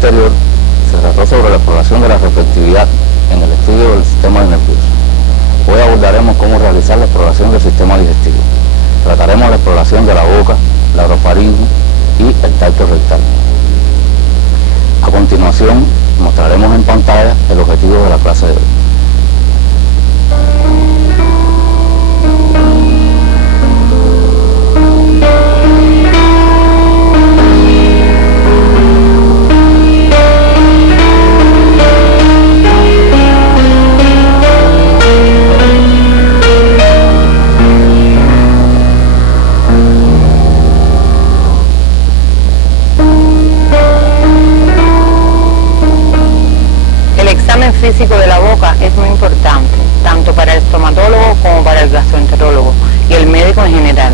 anterior se trató sobre la exploración de la receptividad en el estudio del sistema nervioso. Hoy abordaremos cómo realizar la exploración del sistema digestivo. Trataremos la exploración de la boca, la orofaringe y el tacto rectal. A continuación, mostraremos en pantalla el objetivo de la clase de hoy. Físico de la boca es muy importante, tanto para el estomatólogo como para el gastroenterólogo y el médico en general,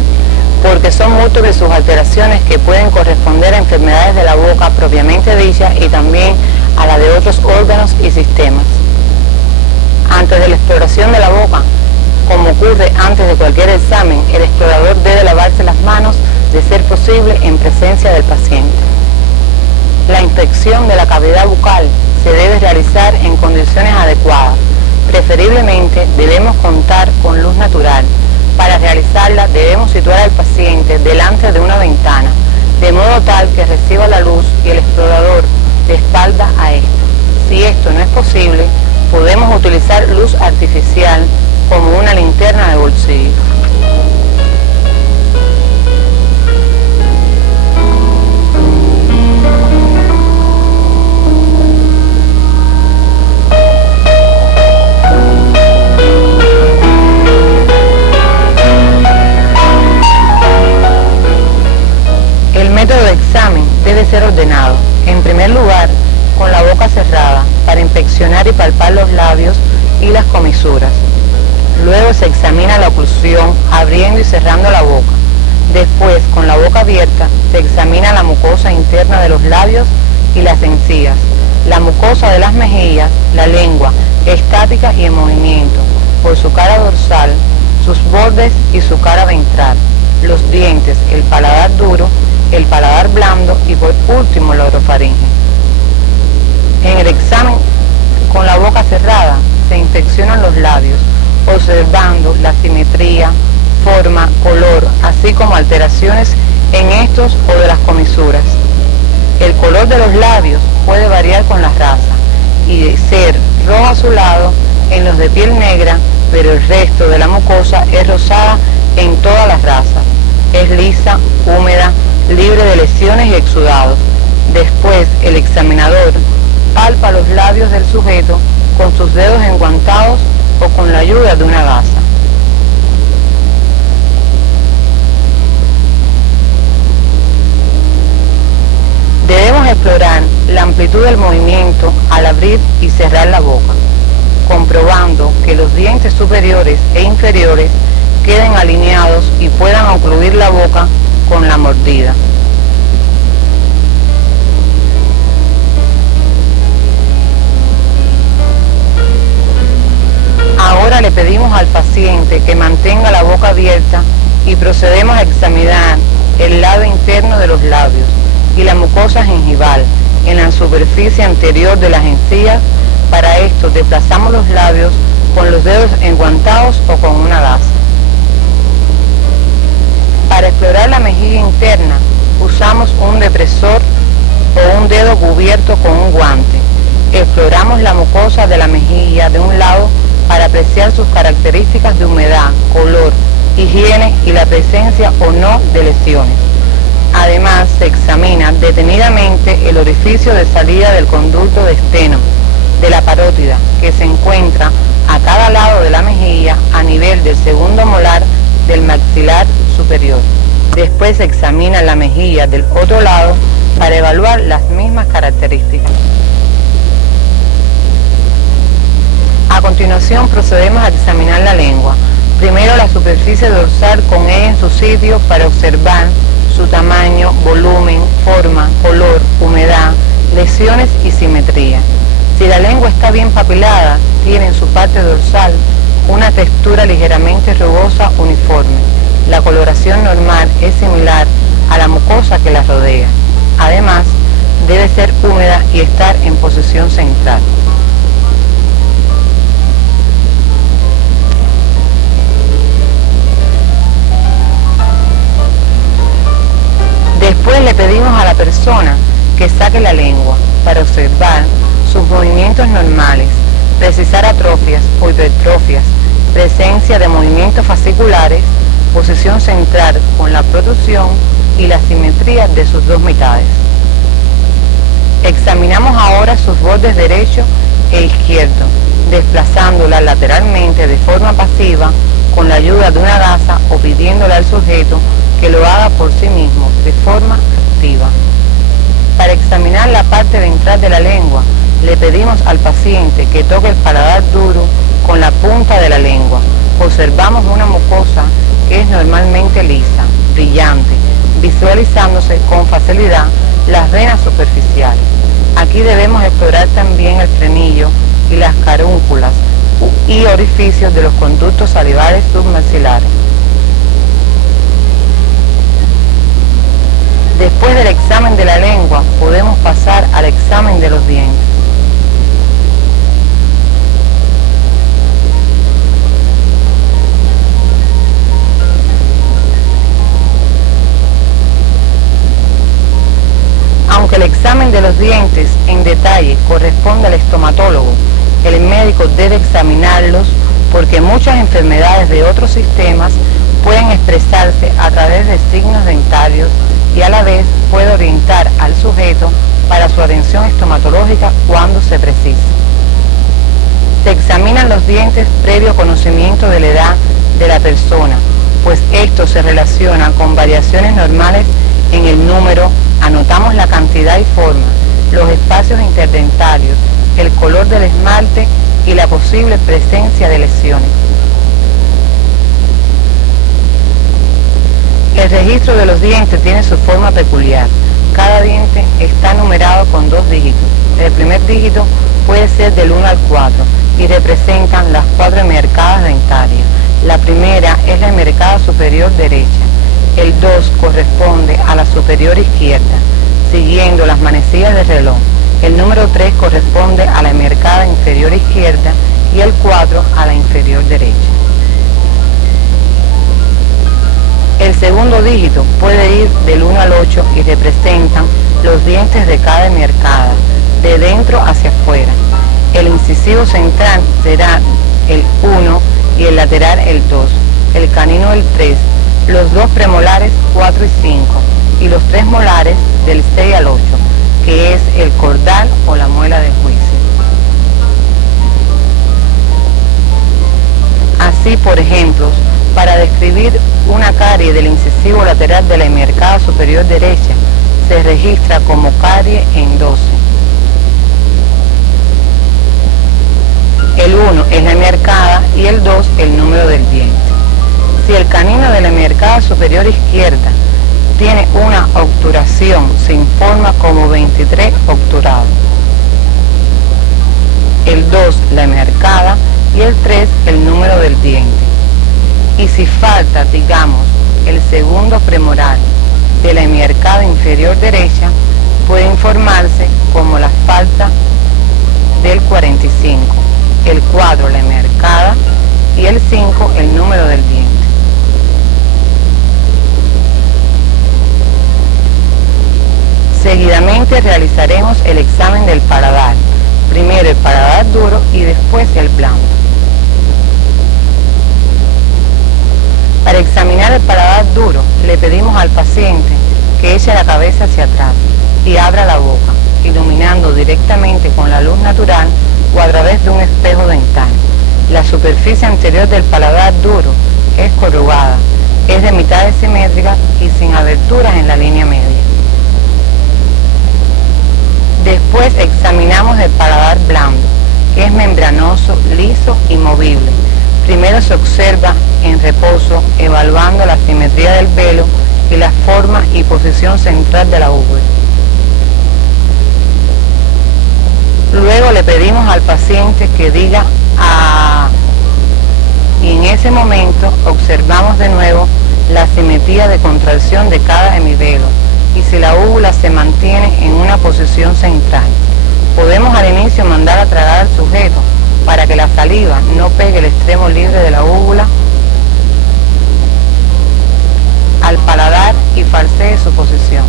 porque son múltiples sus alteraciones que pueden corresponder a enfermedades de la boca propiamente dichas y también a la de otros órganos y sistemas. Antes de la exploración de la boca, como ocurre antes de cualquier examen, el explorador debe lavarse las manos, de ser posible, en presencia del paciente. La inspección de la cavidad bucal se debe realizar en condiciones adecuadas. Preferiblemente debemos contar con luz natural. Para realizarla debemos situar al paciente delante de una ventana, de modo tal que reciba la luz y el explorador de espalda a esta. Si esto no es posible, podemos utilizar luz artificial como una linterna de bolsillo. Debe ser ordenado, en primer lugar, con la boca cerrada, para inspeccionar y palpar los labios y las comisuras. Luego se examina la oclusión, abriendo y cerrando la boca. Después, con la boca abierta, se examina la mucosa interna de los labios y las encías, la mucosa de las mejillas, la lengua, estática y en movimiento, por su cara dorsal, sus bordes y su cara ventral, los dientes, el paladar duro, el paladar blando y por último la orofaringe. En el examen con la boca cerrada se inspeccionan los labios, observando la simetría, forma, color, así como alteraciones en estos o de las comisuras. El color de los labios puede variar con la raza y ser rojo azulado en los de piel negra, pero el resto de la mucosa es rosada en todas las razas. Es lisa, húmeda, libre de lesiones y exudados. Después, el examinador palpa los labios del sujeto con sus dedos enguantados o con la ayuda de una gasa. Debemos explorar la amplitud del movimiento al abrir y cerrar la boca, comprobando que los dientes superiores e inferiores queden alineados y puedan ocluir la boca con la mordida. Ahora le pedimos al paciente que mantenga la boca abierta y procedemos a examinar el lado interno de los labios y la mucosa gengival en la superficie anterior de las encías. Para esto desplazamos los labios con los dedos enguantados o con una gasa. Para explorar la mejilla interna, usamos un depresor o un dedo cubierto con un guante. Exploramos la mucosa de la mejilla de un lado para apreciar sus características de humedad, color, higiene y la presencia o no de lesiones. Además, se examina detenidamente el orificio de salida del conducto de esteno, de la parótida, que se encuentra a cada lado de la mejilla a nivel del segundo molar del maxilar superior. Después se examina la mejilla del otro lado para evaluar las mismas características. A continuación procedemos a examinar la lengua. Primero la superficie dorsal con ella en su sitio para observar su tamaño, volumen, forma, color, humedad, lesiones y simetría. Si la lengua está bien papilada, tiene en su parte dorsal una textura ligeramente rugosa uniforme. La coloración normal es similar a la mucosa que la rodea. Además, debe ser húmeda y estar en posición central. Después le pedimos a la persona que saque la lengua para observar sus movimientos normales, precisar atrofias o hipertrofias, presencia de movimientos fasciculares, posición central con la protrusión y la simetría de sus dos mitades. Examinamos ahora sus bordes derecho e izquierdo, desplazándola lateralmente de forma pasiva con la ayuda de una gasa o pidiéndole al sujeto que lo haga por sí mismo de forma activa. Para examinar la parte ventral de la lengua, le pedimos al paciente que toque el paladar duro con la punta de la lengua. Observamos una mucosa que es normalmente lisa, brillante, visualizándose con facilidad las venas superficiales. Aquí debemos explorar también el frenillo y las carúnculas y orificios de los conductos salivales submaxilares. Después del examen de la lengua, podemos pasar al examen de los dientes. Aunque el examen de los dientes en detalle corresponde al estomatólogo, el médico debe examinarlos porque muchas enfermedades de otros sistemas pueden expresarse a través de signos dentarios y a la vez puede orientar al sujeto para su atención estomatológica cuando se precise. Se examinan los dientes previo conocimiento de la edad de la persona, pues esto se relaciona con variaciones normales en el número, anotamos la cantidad y forma, los espacios interdentarios, el color del esmalte y la posible presencia de lesiones. El registro de los dientes tiene su forma peculiar. Cada diente está numerado con 2 dígitos. El primer dígito puede ser del 1 al 4 y representan las 4 emercadas dentarias. La primera es la emercada superior derecha. El 2 corresponde a la superior izquierda, siguiendo las manecillas del reloj. El número 3 corresponde a la emercada inferior izquierda y el 4 a la inferior derecha. El segundo dígito puede ir del 1 al 8 y representan los dientes de cada emercada, de dentro hacia afuera. El incisivo central será el 1 y el lateral el 2, el canino el 3, los 2 premolares 4 y 5 y los 3 molares del 6 al 8, que es el cordal o la muela de juicio. Así, por ejemplo, para describir una carie del incisivo lateral de la emercada superior derecha, se registra como carie en 12. El 1 es la emercada y el 2 el número del diente. Si el canino de la emercada superior izquierda tiene una obturación, se informa como 23 obturado. El 2 la emercada y el 3 el número del diente. Y si falta, digamos, el segundo premolar de la emercada inferior derecha, puede informarse como la falta del 45, el 4 la emercada y el 5 el número del diente. Seguidamente realizaremos el examen del paladar, primero el paladar duro y después el blando. Para examinar el paladar duro, le pedimos al paciente que eche la cabeza hacia atrás y abra la boca, iluminando directamente con la luz natural o a través de un espejo dental. La superficie anterior del paladar duro es corrugada, es de mitades simétricas y sin aberturas en la línea media. Después examinamos el paladar blando, que es membranoso, liso y movible. Primero se observa en reposo, evaluando la simetría del velo y la forma y posición central de la úvula. Luego le pedimos al paciente que diga "ah", y en ese momento observamos de nuevo la simetría de contracción de cada hemivelo y si la úvula se mantiene en una posición central. Podemos al inicio mandar a tragar al sujeto para que la saliva no pegue el extremo libre de la úvula al paladar y falsee su posición.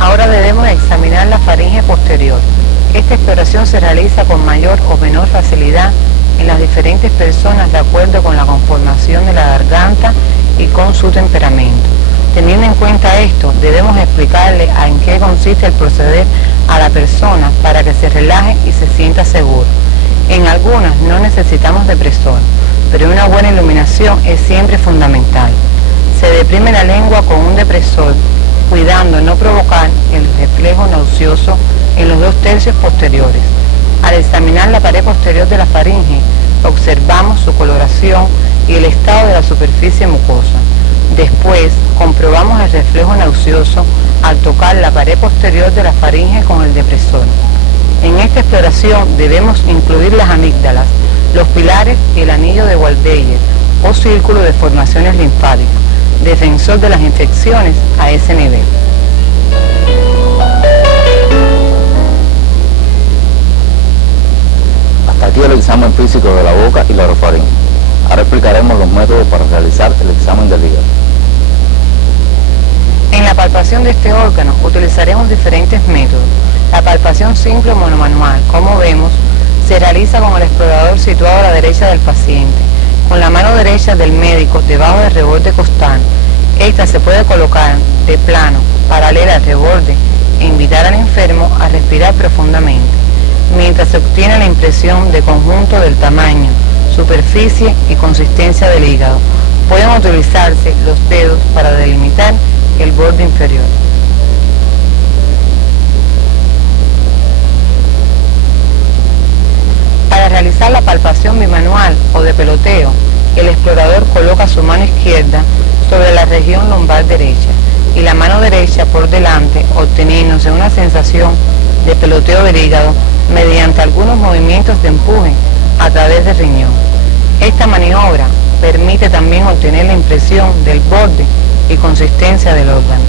Ahora debemos examinar la faringe posterior. Esta exploración se realiza con mayor o menor facilidad en las diferentes personas de acuerdo con la conformación de la garganta y con su temperamento. Teniendo en cuenta esto, debemos explicarle en qué consiste el proceder a la persona para que se relaje y se sienta seguro. En algunas no necesitamos depresor, pero una buena iluminación es siempre fundamental. Se deprime la lengua con un depresor, cuidando no provocar el reflejo nauseoso en los 2/3 posteriores. Al examinar la pared posterior de la faringe, observamos su coloración y el estado de la superficie mucosa. Después, comprobamos el reflejo nauseoso al tocar la pared posterior de la faringe con el depresor. En esta exploración debemos incluir las amígdalas, los pilares y el anillo de Waldeyer o círculo de formaciones linfáticas, defensor de las infecciones a ese nivel. Hasta aquí el examen físico de la boca y la orofaringe. Ahora explicaremos los métodos para realizar el examen del hígado. En la palpación de este órgano utilizaremos diferentes métodos. La palpación simple o monomanual, como vemos, se realiza con el explorador situado a la derecha del paciente, con la mano derecha del médico debajo del reborde costal. Esta se puede colocar de plano, paralela al reborde, e invitar al enfermo a respirar profundamente, mientras se obtiene la impresión de conjunto del tamaño, superficie y consistencia del hígado. Pueden utilizarse los dedos para delimitar el borde inferior. Para realizar la palpación bimanual o de peloteo, el explorador coloca su mano izquierda sobre la región lumbar derecha y la mano derecha por delante, obteniéndose una sensación de peloteo del hígado mediante algunos movimientos de empuje a través del riñón. Esta maniobra permite también obtener la impresión del borde y consistencia del órgano.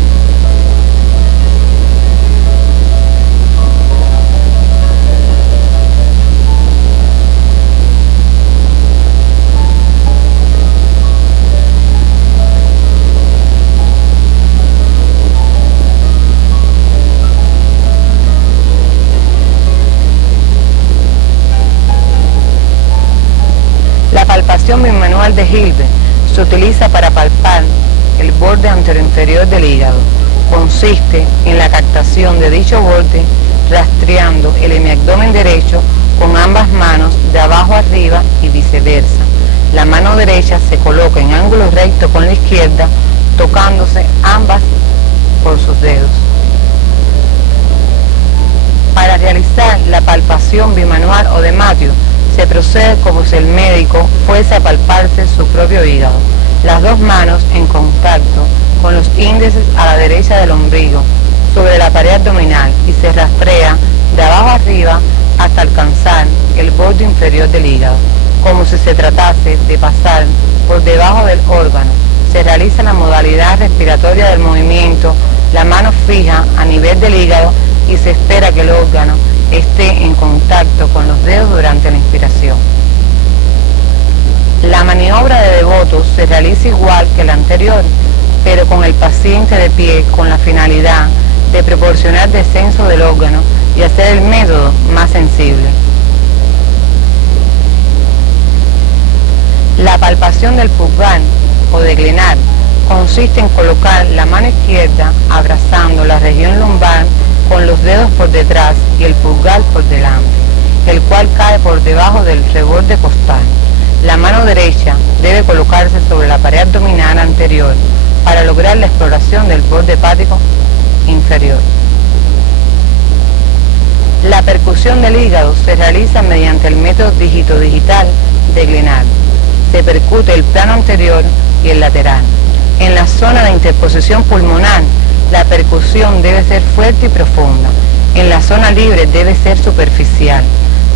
La palpación bimanual de Hilbert se utiliza para palpar el borde anteroinferior del hígado. Consiste en la captación de dicho borde rastreando el hemiabdomen derecho con ambas manos de abajo arriba y viceversa. La mano derecha se coloca en ángulo recto con la izquierda, tocándose ambas por sus dedos. Para realizar la palpación bimanual o de Matthews, se procede como si el médico fuese a palparse su propio hígado. Las dos manos en contacto con los índices a la derecha del ombligo sobre la pared abdominal y se rastrea de abajo arriba hasta alcanzar el borde inferior del hígado, como si se tratase de pasar por debajo del órgano. Se realiza la modalidad respiratoria del movimiento, la mano fija a nivel del hígado y se espera que el órgano esté en contacto con los dedos durante la inspiración. La maniobra de devoto se realiza igual que la anterior, pero con el paciente de pie con la finalidad de proporcionar descenso del órgano y hacer el método más sensible. La palpación del pulgar o de Glenard consiste en colocar la mano izquierda abrazando la región lumbar con los dedos por detrás y el pulgar por delante, el cual cae por debajo del reborde costal. La mano derecha debe colocarse sobre la pared abdominal anterior para lograr la exploración del borde hepático inferior. La percusión del hígado se realiza mediante el método dígito-digital de Glenard. Se percute el plano anterior y el lateral. En la zona de interposición pulmonar, la percusión debe ser fuerte y profunda. En la zona libre debe ser superficial.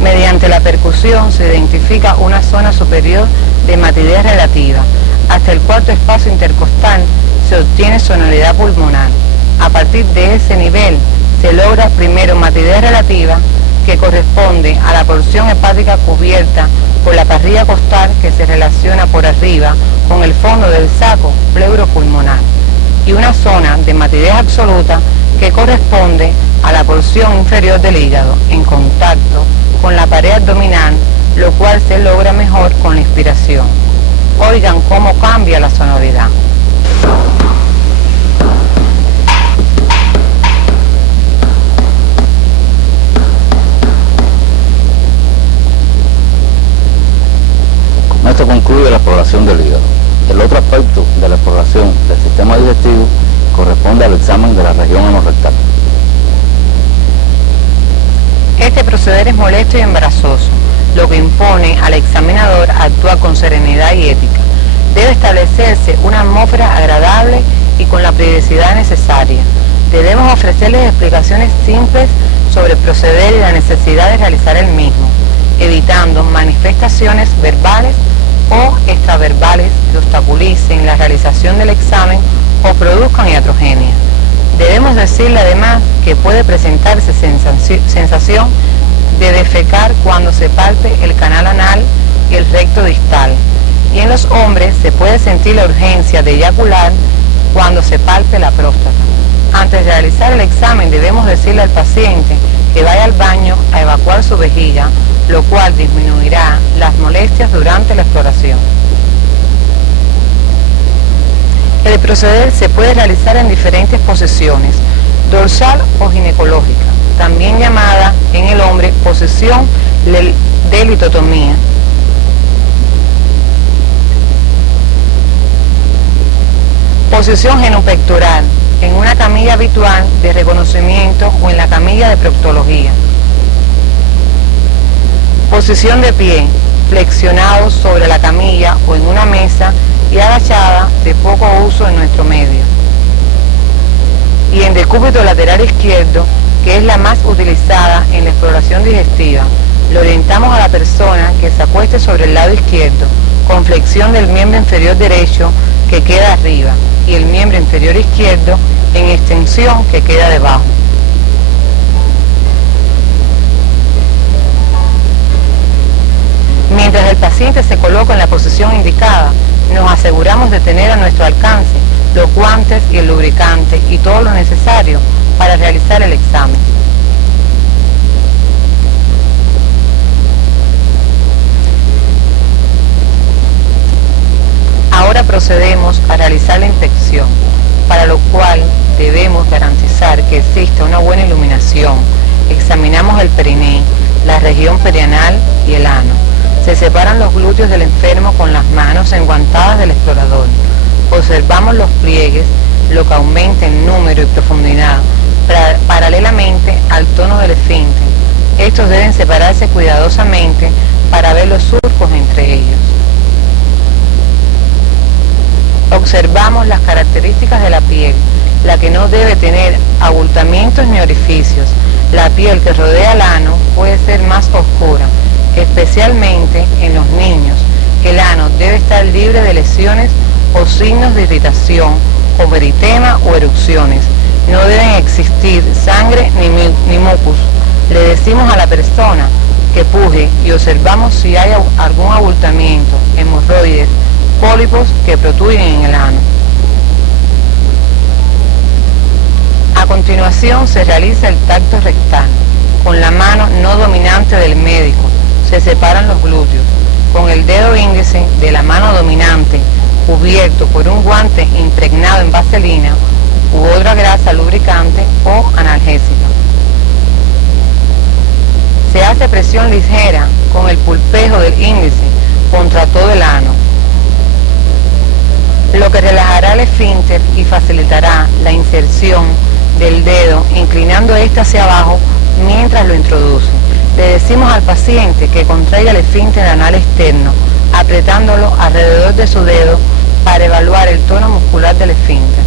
Mediante la percusión se identifica una zona superior de matidez relativa. Hasta el cuarto espacio intercostal se obtiene sonoridad pulmonar. A partir de ese nivel se logra primero matidez relativa, que corresponde a la porción hepática cubierta por la parrilla costal que se relaciona por arriba con el fondo del saco pleuropulmonar, y una zona de matidez absoluta que corresponde a la porción inferior del hígado en contacto con la pared abdominal, lo cual se logra mejor con la inspiración. Oigan cómo cambia la sonoridad. Con esto concluye la exploración del hígado. El otro aspecto de la exploración del sistema digestivo corresponde al examen de la región anorrectal. Este proceder es molesto y embarazoso, lo que impone al examinador actuar con serenidad y ética. Debe establecerse una atmósfera agradable y con la privacidad necesaria. Debemos ofrecerles explicaciones simples sobre el proceder y la necesidad de realizar el mismo, evitando manifestaciones verbales o extraverbales que obstaculicen la realización del examen o produzcan iatrogenia. Debemos decirle además que puede presentarse sensación de defecar cuando se palpe el canal anal y el recto distal, y en los hombres se puede sentir la urgencia de eyacular cuando se palpe la próstata. Antes de realizar el examen debemos decirle al paciente que vaya al baño a evacuar su vejiga, lo cual disminuirá las molestias durante la exploración. El proceder se puede realizar en diferentes posiciones, dorsal o ginecológica, también llamada en el hombre posición de litotomía. Posición genupectoral, en una camilla habitual de reconocimiento o en la camilla de proctología. Posición de pie, flexionado sobre la camilla o en una mesa y agachada, de poco uso en nuestro medio. Y en decúbito lateral izquierdo, que es la más utilizada en la exploración digestiva, le orientamos a la persona que se acueste sobre el lado izquierdo, con flexión del miembro inferior derecho que queda arriba y el miembro inferior izquierdo en extensión que queda debajo. Mientras el paciente se coloca en la posición indicada, nos aseguramos de tener a nuestro alcance los guantes y el lubricante y todo lo necesario para realizar el examen. Ahora procedemos a realizar la inspección, para lo cual debemos garantizar que exista una buena iluminación. Examinamos el periné, la región perianal y el ano. Se separan los glúteos del enfermo con las manos enguantadas del explorador. Observamos los pliegues, lo que aumenta en número y profundidad, paralelamente al tono del esfínter. Estos deben separarse cuidadosamente para ver los surcos entre ellos. Observamos las características de la piel, la que no debe tener abultamientos ni orificios. La piel que rodea el ano puede ser más oscura, especialmente en los niños. El ano debe estar libre de lesiones o signos de irritación, como eritema o erupciones. No deben existir sangre ni mucus. Le decimos a la persona que puje y observamos si hay algún abultamiento, hemorroides, pólipos que protruyen en el ano. A continuación se realiza el tacto rectal. Con la mano no dominante del médico se separan los glúteos. Con el dedo índice de la mano dominante cubierto por un guante impregnado en vaselina u otra grasa lubricante o analgésica. Se hace presión ligera con el pulpejo del índice contra todo el ano, lo que relajará el esfínter y facilitará la inserción del dedo, inclinando este hacia abajo mientras lo introduce. Le decimos al paciente que contraiga el esfínter anal externo, apretándolo alrededor de su dedo para evaluar el tono muscular del esfínter.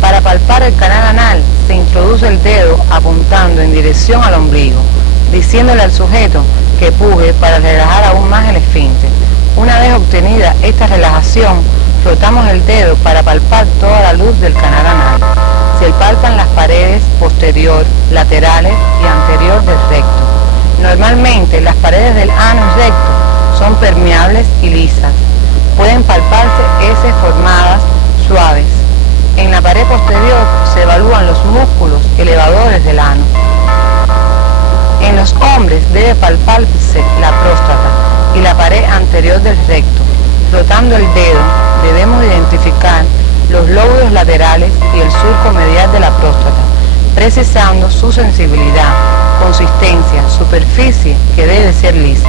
Para palpar el canal anal, se introduce el dedo apuntando en dirección al ombligo, diciéndole al sujeto que puje para relajar aún más el esfínter. Una vez obtenida esta relajación, frotamos el dedo para palpar toda la luz del canal anal. Se palpan las posterior, laterales y anterior del recto. Normalmente las paredes del ano y recto son permeables y lisas. Pueden palparse heces formadas suaves. En la pared posterior se evalúan los músculos elevadores del ano. En los hombres debe palparse la próstata y la pared anterior del recto. Frotando el dedo debemos identificar los lóbulos laterales y el surco medial de la próstata, precisando su sensibilidad, consistencia, superficie que debe ser lisa.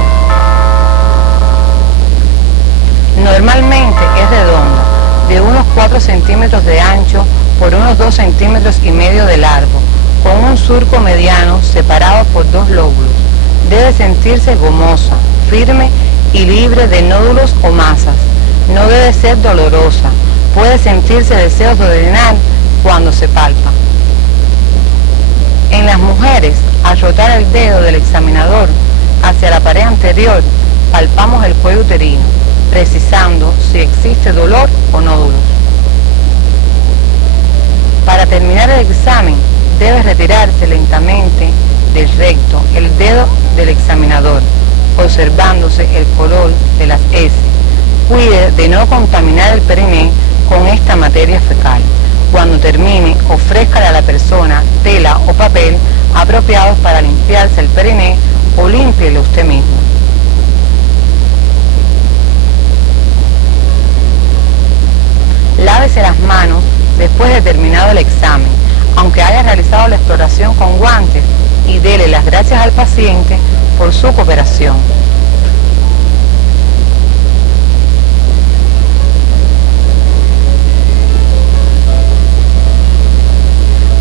Normalmente es redonda, de unos 4 centímetros de ancho por unos 2,5 centímetros de largo, con un surco mediano separado por 2 lóbulos. Debe sentirse gomosa, firme y libre de nódulos o masas. No debe ser dolorosa. Puede sentirse deseos de orinar cuando se palpa. En las mujeres, al rotar el dedo del examinador hacia la pared anterior, palpamos el cuello uterino, precisando si existe dolor o nódulos. Para terminar el examen, debe retirarse lentamente del recto el dedo del examinador, observándose el color de las heces. Cuide de no contaminar el periné con esta materia fecal. Cuando termine, ofrézcale a la persona tela o papel apropiados para limpiarse el periné o límpielo usted mismo. Lávese las manos después de terminado el examen, aunque haya realizado la exploración con guantes, y dele las gracias al paciente por su cooperación.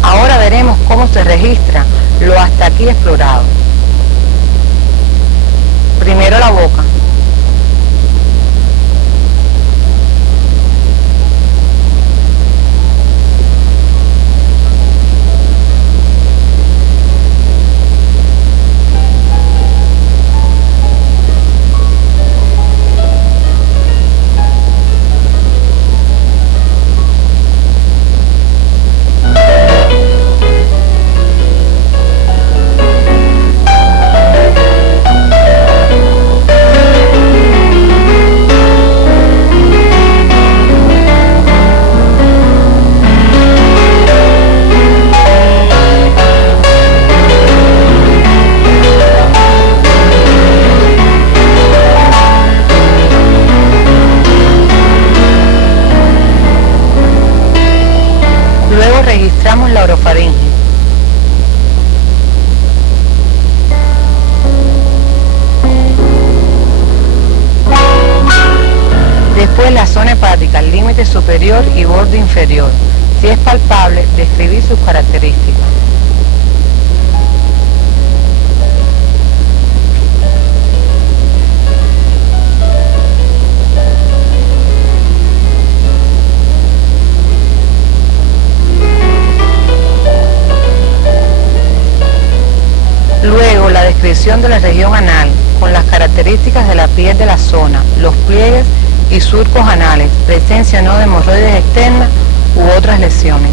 Ahora veremos cómo se registra lo hasta aquí explorado. Primero la boca. Registramos la orofaringe. Después la zona hepática, límite superior y borde inferior. Si es palpable, describir sus características. Luego, la descripción de la región anal, con las características de la piel de la zona, los pliegues y surcos anales, presencia o no de hemorroides externas u otras lesiones.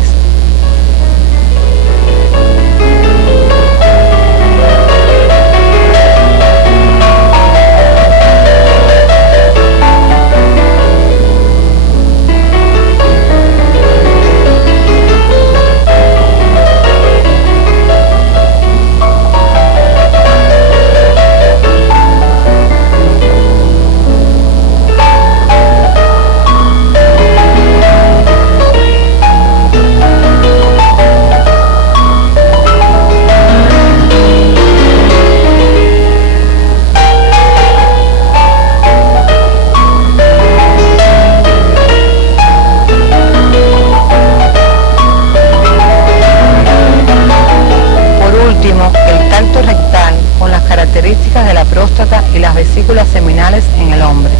Características de la próstata y las vesículas seminales en el hombre.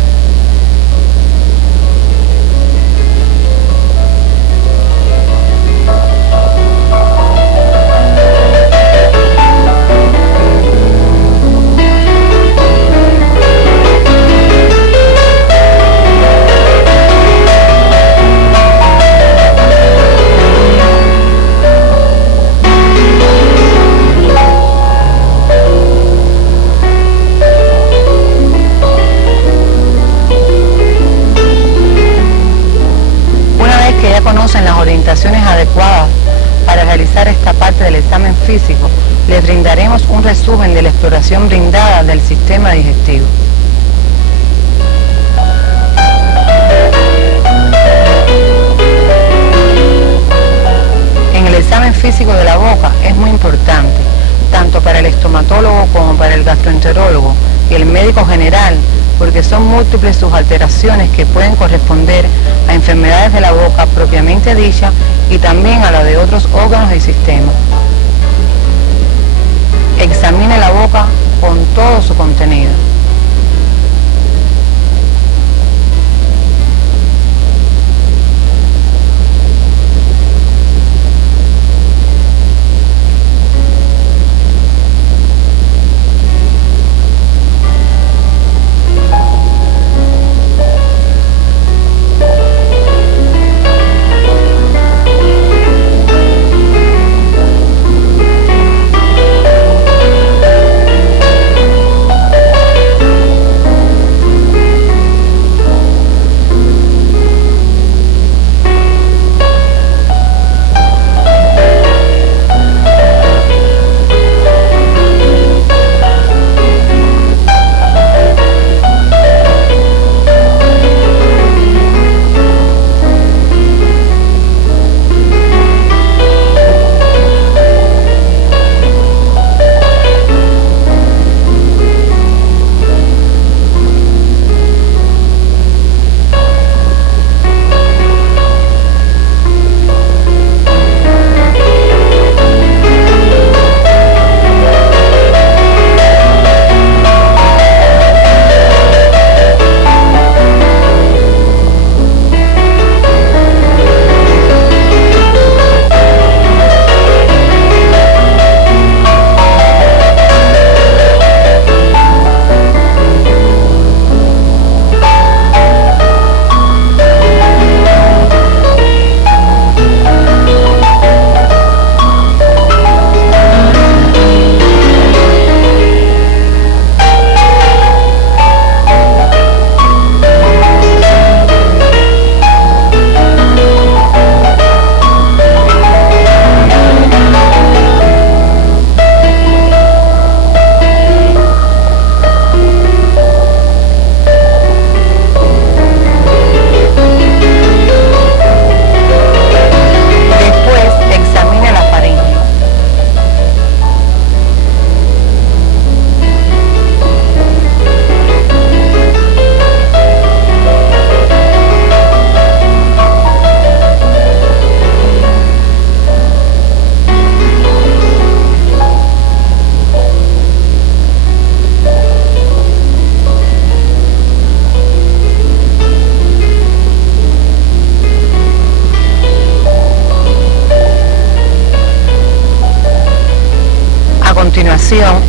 esta parte del examen físico, les brindaremos un resumen de la exploración brindada del sistema digestivo. En el examen físico de la boca es muy importante, tanto para el estomatólogo como para el gastroenterólogo y el médico general, porque son múltiples sus alteraciones que pueden corresponder a enfermedades de la boca propiamente dicha y también a la de otros órganos del sistema. Examine la boca con todo su contenido.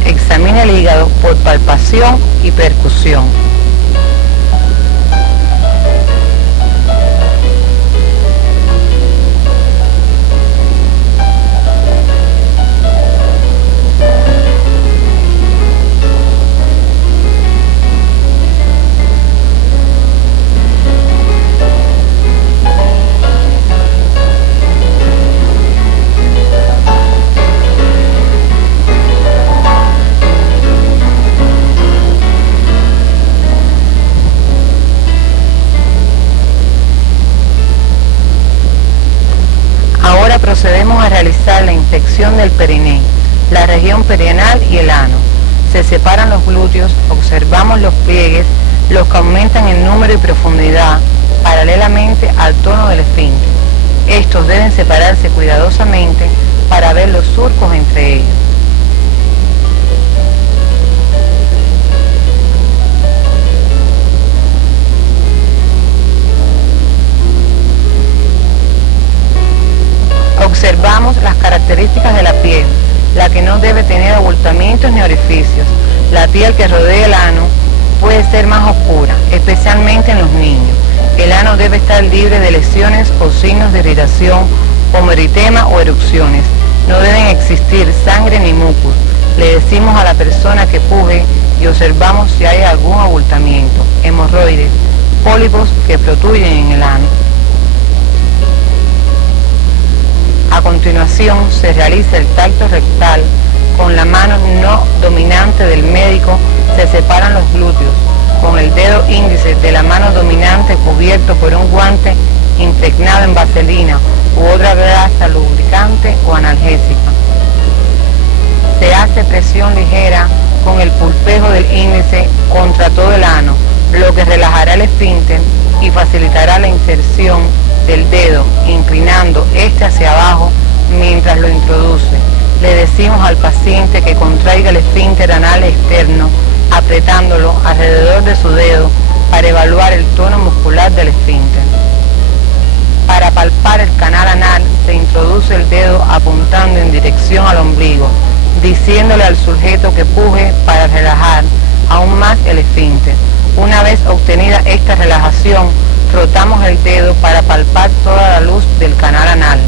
Examine el hígado por palpación y percusión. Procedemos a realizar la inspección del periné, la región perianal y el ano. Se separan los glúteos, observamos los pliegues, los que aumentan en número y profundidad paralelamente al tono del esfínter. Estos deben separarse cuidadosamente para ver los surcos entre ellos. Observamos las características de la piel, la que no debe tener abultamientos ni orificios. La piel que rodea el ano puede ser más oscura, especialmente en los niños. El ano debe estar libre de lesiones o signos de irritación como eritema o erupciones. No deben existir sangre ni mucus. Le decimos a la persona que puje y observamos si hay algún abultamiento, hemorroides, pólipos que fluctúen en el ano. A continuación se realiza el tacto rectal. Con la mano no dominante del médico se separan los glúteos, con el dedo índice de la mano dominante cubierto por un guante impregnado en vaselina u otra grasa lubricante o analgésica. Se hace presión ligera con el pulpejo del índice contra todo el ano, lo que relajará el esfínter y facilitará la inserción del dedo, inclinando este hacia abajo mientras lo introduce. Le decimos al paciente que contraiga el esfínter anal externo, apretándolo alrededor de su dedo para evaluar el tono muscular del esfínter. Para palpar el canal anal se introduce el dedo apuntando en dirección al ombligo, diciéndole al sujeto que puje para relajar aún más el esfínter. Una vez obtenida esta relajación, frotamos el dedo para palpar toda la luz del canal anal.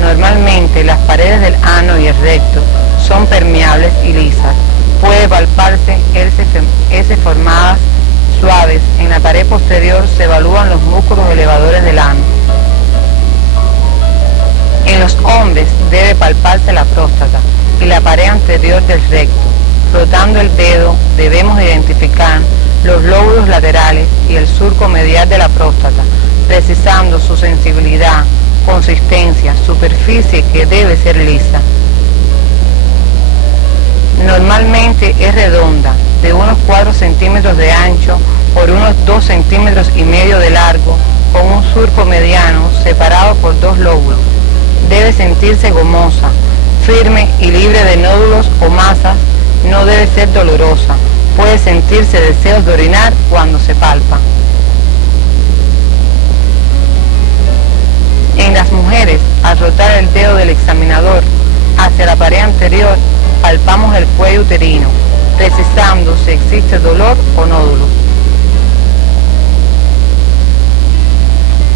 Normalmente las paredes del ano y el recto son permeables y lisas. Puede palparse heces formadas suaves. En la pared posterior se evalúan los músculos elevadores del ano. En los hombres debe palparse la próstata y la pared anterior del recto. Frotando el dedo debemos identificar los lóbulos laterales y el surco medial de la próstata, precisando su sensibilidad, consistencia, superficie que debe ser lisa. Normalmente es redonda, de unos 4 centímetros de ancho por unos 2,5 centímetros de largo, con un surco mediano separado por 2 lóbulos. Debe sentirse gomosa, firme y libre de nódulos o masas. No debe ser dolorosa. Puede sentirse deseos de orinar cuando se palpa. En las mujeres, al rotar el dedo del examinador hacia la pared anterior, palpamos el cuello uterino, precisando si existe dolor o nódulos.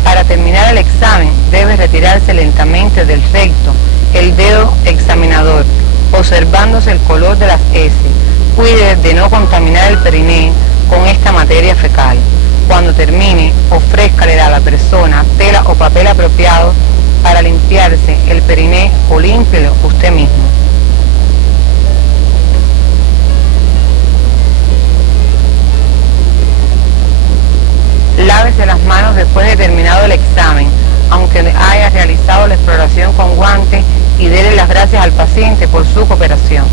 Para terminar el examen, debe retirarse lentamente del recto el dedo examinador, observándose el color de las heces. Cuide de no contaminar el periné con esta materia fecal. Cuando termine, ofrézcale a la persona tela o papel apropiado para limpiarse el periné o límpielo usted mismo. Lávese las manos después de terminado el examen, aunque haya realizado la exploración con guantes, y dele las gracias al paciente por su cooperación.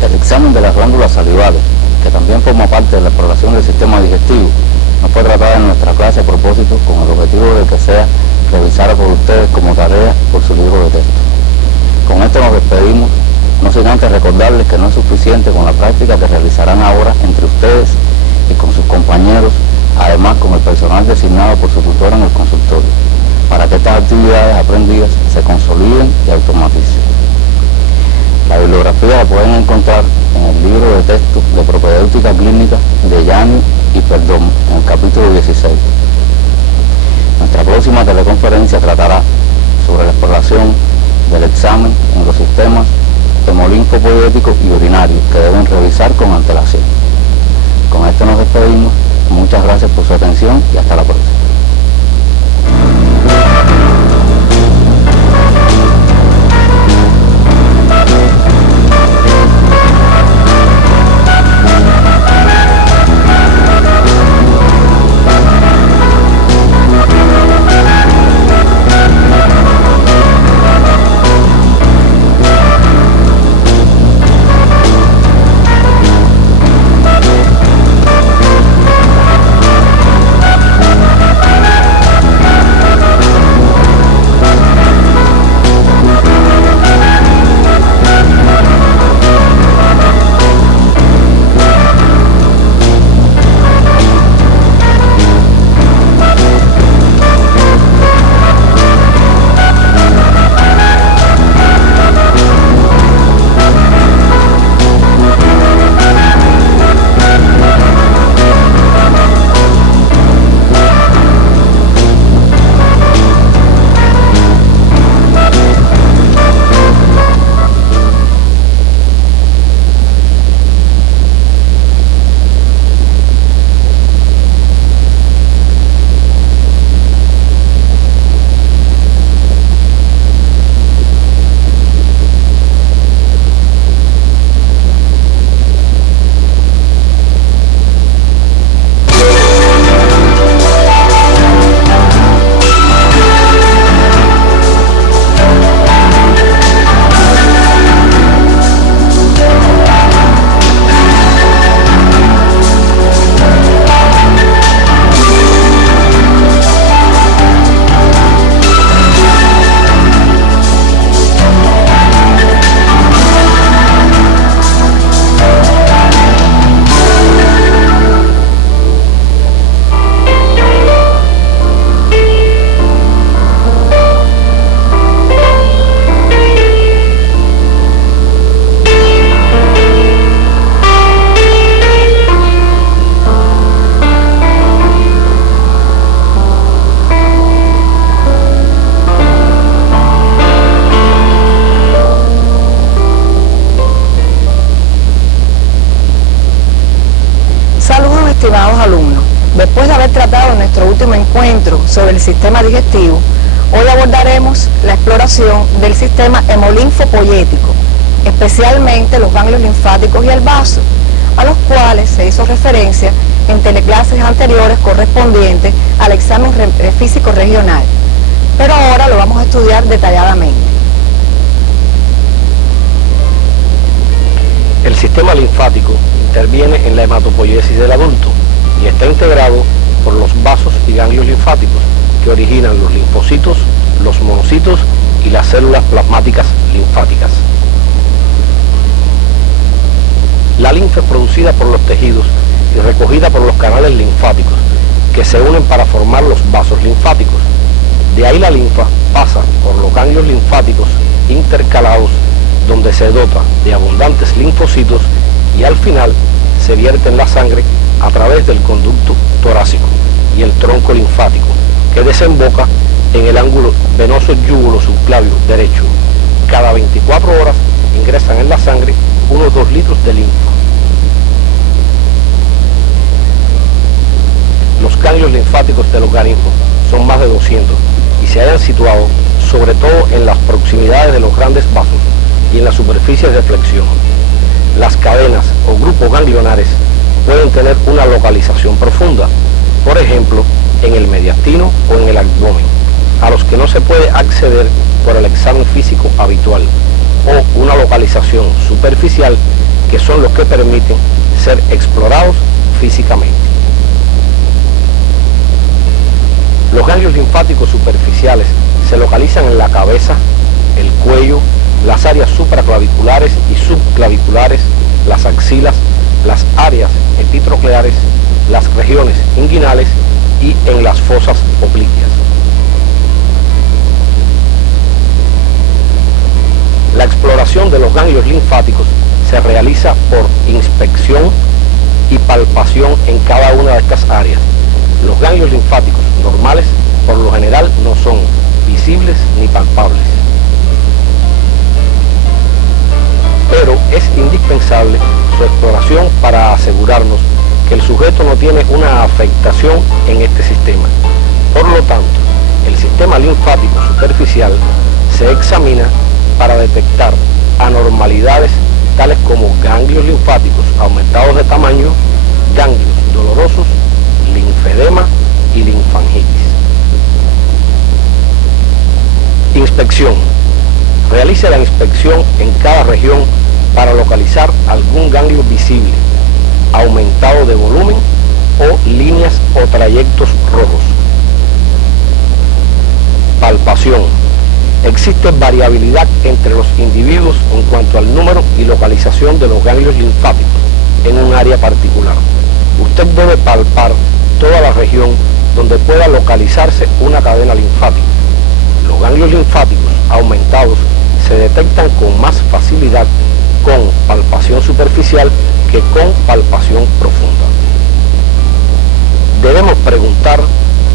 El examen de las glándulas salivales, que también forma parte de la exploración del sistema digestivo, no fue tratada en nuestra clase a propósito, con el objetivo de que sea revisada por ustedes como tarea por su libro de texto. Con esto nos despedimos, no sin antes recordarles que no es suficiente con la práctica que realizarán ahora entre ustedes y con sus compañeros, además con el personal designado por su tutor en el consultorio, para que estas actividades aprendidas se consoliden y automaticen. La bibliografía la pueden encontrar en el libro de texto de propedéutica clínica de Yani y Perdomo, en el capítulo 16. Nuestra próxima teleconferencia tratará sobre la exploración del examen en los sistemas hemolinfopoietético y urinario, que deben revisar con antelación. Con esto nos despedimos. Muchas gracias por su atención y hasta la próxima. último encuentro sobre el sistema digestivo, hoy abordaremos la exploración del sistema hemolinfopoyético, especialmente los ganglios linfáticos y el vaso, a los cuales se hizo referencia en teleclases anteriores correspondientes al examen físico regional. Pero ahora lo vamos a estudiar detalladamente. El sistema linfático interviene en la hematopoiesis del adulto y está integrado por los vasos y ganglios linfáticos que originan los linfocitos, los monocitos y las células plasmáticas linfáticas. La linfa es producida por los tejidos y recogida por los canales linfáticos que se unen para formar los vasos linfáticos. De ahí la linfa pasa por los ganglios linfáticos intercalados, donde se dota de abundantes linfocitos y al final se vierte en la sangre a través del conducto torácico y el tronco linfático, que desemboca en el ángulo venoso yúgulo subclavio derecho. Cada 24 horas ingresan en la sangre unos 2 litros de linfa. Los ganglios linfáticos del organismo son más de 200 y se hallan situados sobre todo en las proximidades de los grandes vasos y en la superficie de flexión. Las cadenas o grupos ganglionares pueden tener una localización profunda, por ejemplo, en el mediastino o en el abdomen, a los que no se puede acceder por el examen físico habitual, o una localización superficial, que son los que permiten ser explorados físicamente. Los ganglios linfáticos superficiales se localizan en la cabeza, el cuello, las áreas supraclaviculares y subclaviculares, las axilas, las áreas epitrocleares, las regiones inguinales y en las fosas oblicuas. La exploración de los ganglios linfáticos se realiza por inspección y palpación en cada una de estas áreas. Los ganglios linfáticos normales por lo general no son visibles ni palpables, pero es indispensable su exploración para asegurarnos que el sujeto no tiene una afectación en este sistema. Por lo tanto, el sistema linfático superficial se examina para detectar anormalidades tales como ganglios linfáticos aumentados de tamaño, ganglios dolorosos, linfedema y linfangitis. Inspección. Realice la inspección en cada región para localizar algún ganglio visible, aumentado de volumen o líneas o trayectos rojos. Palpación. Existe variabilidad entre los individuos en cuanto al número y localización de los ganglios linfáticos en un área particular. Usted debe palpar toda la región donde pueda localizarse una cadena linfática. Los ganglios linfáticos aumentados se detectan con más facilidad con palpación superficial que con palpación profunda. Debemos preguntar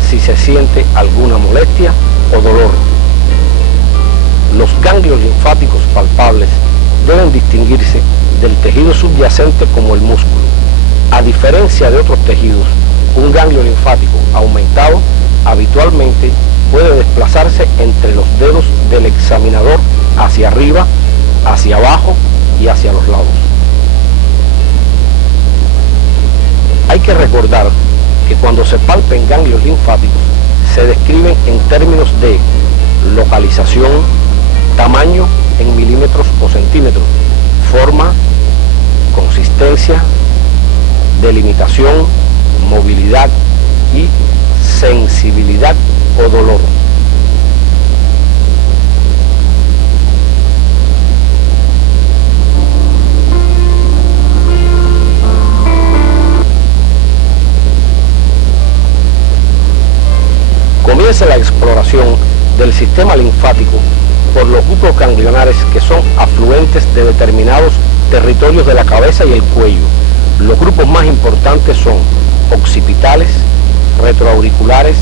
si se siente alguna molestia o dolor. Los ganglios linfáticos palpables deben distinguirse del tejido subyacente como el músculo. A diferencia de otros tejidos, un ganglio linfático aumentado habitualmente puede desplazarse entre los dedos del examinador hacia arriba, hacia abajo y hacia los lados. Hay que recordar que cuando se palpen ganglios linfáticos se describen en términos de localización, tamaño en milímetros o centímetros, forma, consistencia, delimitación, movilidad y sensibilidad o dolor. Comienza la exploración del sistema linfático por los grupos ganglionares que son afluentes de determinados territorios de la cabeza y el cuello. Los grupos más importantes son occipitales, retroauriculares,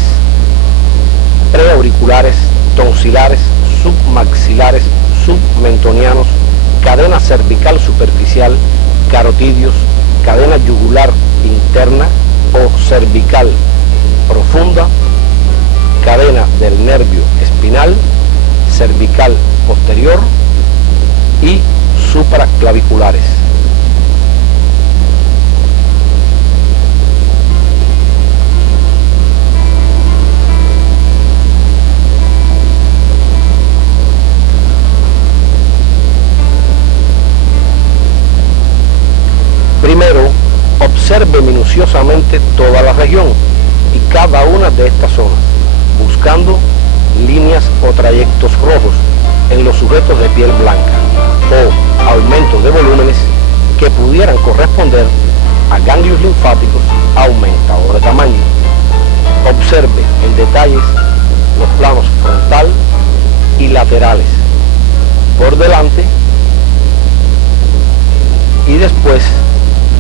preauriculares, tonsilares, submaxilares, submentonianos, cadena cervical superficial, carotidios, cadena yugular interna o cervical profunda, cadena del nervio espinal, cervical posterior y supraclaviculares. Primero, observe minuciosamente toda la región y cada una de estas zonas, buscando líneas o trayectos rojos en los sujetos de piel blanca o aumentos de volúmenes que pudieran corresponder a ganglios linfáticos aumentados de tamaño. Observe en detalles los planos frontal y laterales, por delante y después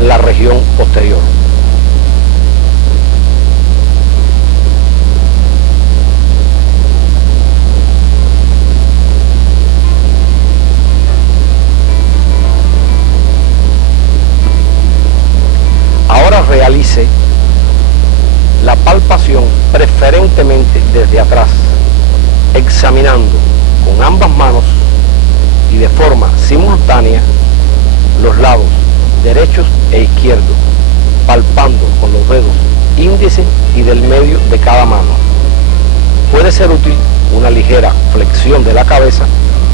la región posterior. Ahora realice la palpación preferentemente desde atrás, examinando con ambas manos y de forma simultánea los lados derechos e izquierdos, palpando con los dedos índice y del medio de cada mano. Puede ser útil una ligera flexión de la cabeza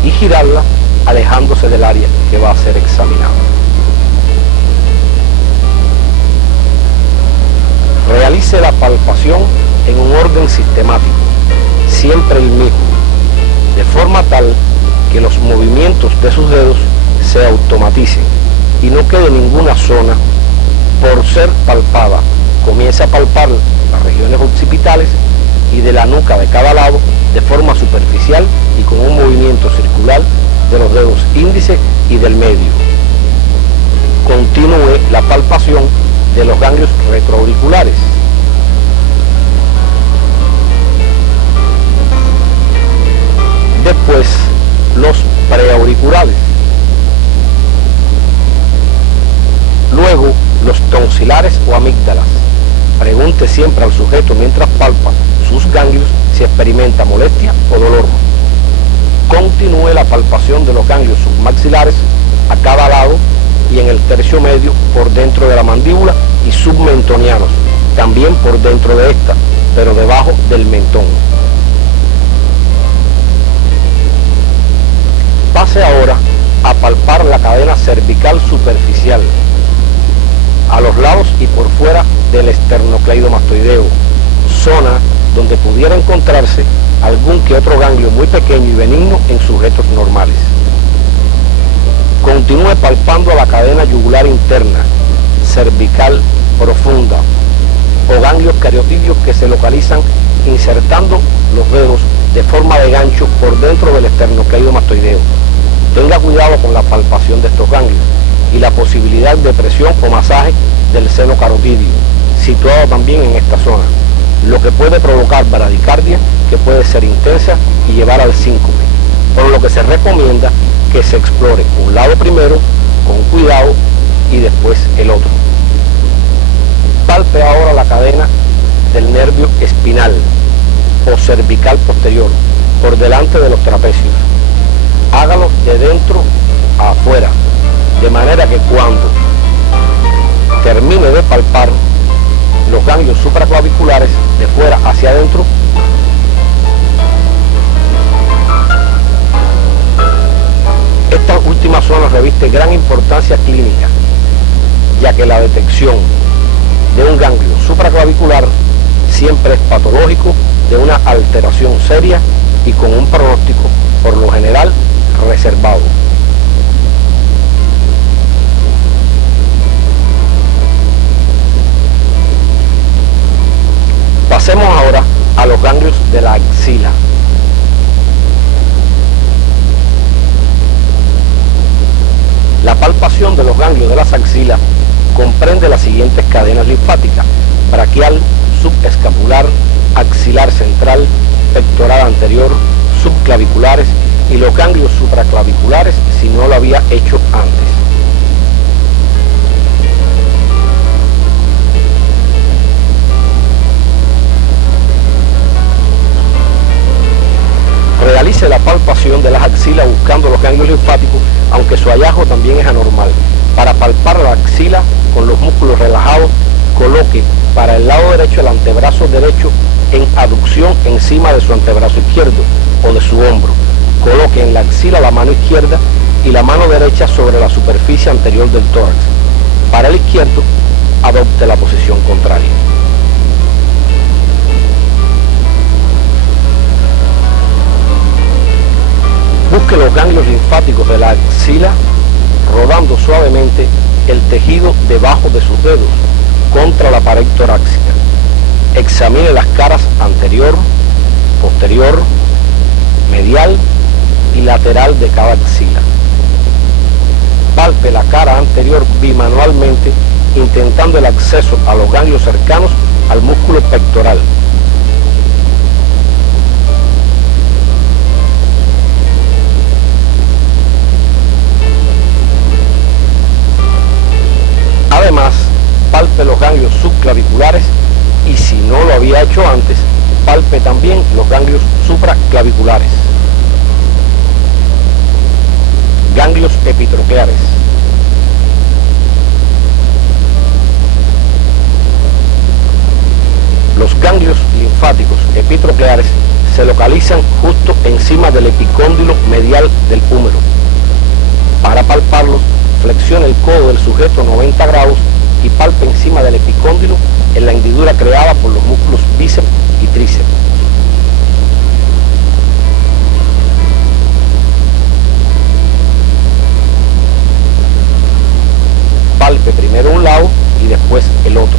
y girarla alejándose del área que va a ser examinada. Realice la palpación en un orden sistemático, siempre el mismo, de forma tal que los movimientos de sus dedos se automaticen y no quede ninguna zona por ser palpada. Comience a palpar las regiones occipitales y de la nuca de cada lado de forma superficial y con un movimiento circular de los dedos índice y del medio. Continúe la palpación de los ganglios retroauriculares. Después, los preauriculares. Luego, los tonsilares o amígdalas. Pregunte siempre al sujeto mientras palpa sus ganglios si experimenta molestia o dolor. Continúe la palpación de los ganglios submaxilares a cada lado y en el tercio medio por dentro de la mandíbula y submentonianos, también por dentro de esta, pero debajo del mentón. Pase ahora a palpar la cadena cervical superficial, a los lados y por fuera del esternocleidomastoideo, zona donde pudiera encontrarse algún que otro ganglio muy pequeño y benigno en sujetos normales. Continúe palpando la cadena yugular interna, cervical profunda, o ganglios cariotidios que se localizan insertando los dedos de forma de gancho por dentro del esternocleidomastoideo. Tenga cuidado con la palpación de estos ganglios y la posibilidad de presión o masaje del seno carotidio, situado también en esta zona, lo que puede provocar bradicardia que puede ser intensa y llevar al síncope, por lo que se recomienda que se explore un lado primero con cuidado y después el otro. Palpe ahora la cadena del nervio espinal o cervical posterior por delante de los trapecios. Hágalo de dentro a afuera, de manera que cuando termine de palpar los ganglios supraclaviculares de fuera hacia adentro, esta última zona reviste gran importancia clínica, ya que la detección de un ganglio supraclavicular siempre es patológico de una alteración seria y con un pronóstico, por lo general, reservado. Pasemos ahora a los ganglios de la axila. La palpación de los ganglios de las axilas comprende las siguientes cadenas linfáticas: braquial, subescapular, axilar central, pectoral anterior, subclaviculares y los ganglios supraclaviculares si no lo había hecho antes. Realice la palpación de las axilas buscando los ganglios linfáticos, aunque su hallazgo también es anormal. Para palpar la axila con los músculos relajados, coloque para el lado derecho el antebrazo derecho en aducción encima de su antebrazo izquierdo o de su hombro. Coloque en la axila la mano izquierda y la mano derecha sobre la superficie anterior del tórax. Para el izquierdo, adopte la posición contraria. Busque los ganglios linfáticos de la axila rodando suavemente el tejido debajo de sus dedos contra la pared torácica. Examine las caras anterior, posterior, medial y lateral de cada axila. Palpe la cara anterior bimanualmente, intentando el acceso a los ganglios cercanos al músculo pectoral. Además, palpe los ganglios subclaviculares y, si no lo había hecho antes, palpe también los ganglios supraclaviculares. Ganglios epitrocleares. Los ganglios linfáticos epitrocleares se localizan justo encima del epicóndilo medial del húmero. Para palparlos, flexione el codo del sujeto 90 grados y palpe encima del epicóndilo en la hendidura creada por los músculos bíceps y tríceps. Palpe primero un lado y después el otro.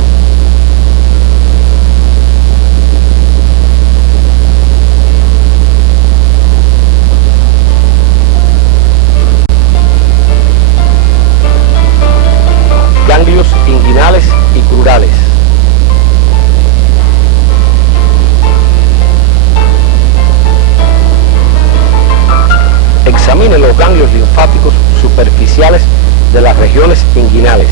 Ganglios inguinales y crurales. Examine los ganglios linfáticos superficiales de las regiones inguinales.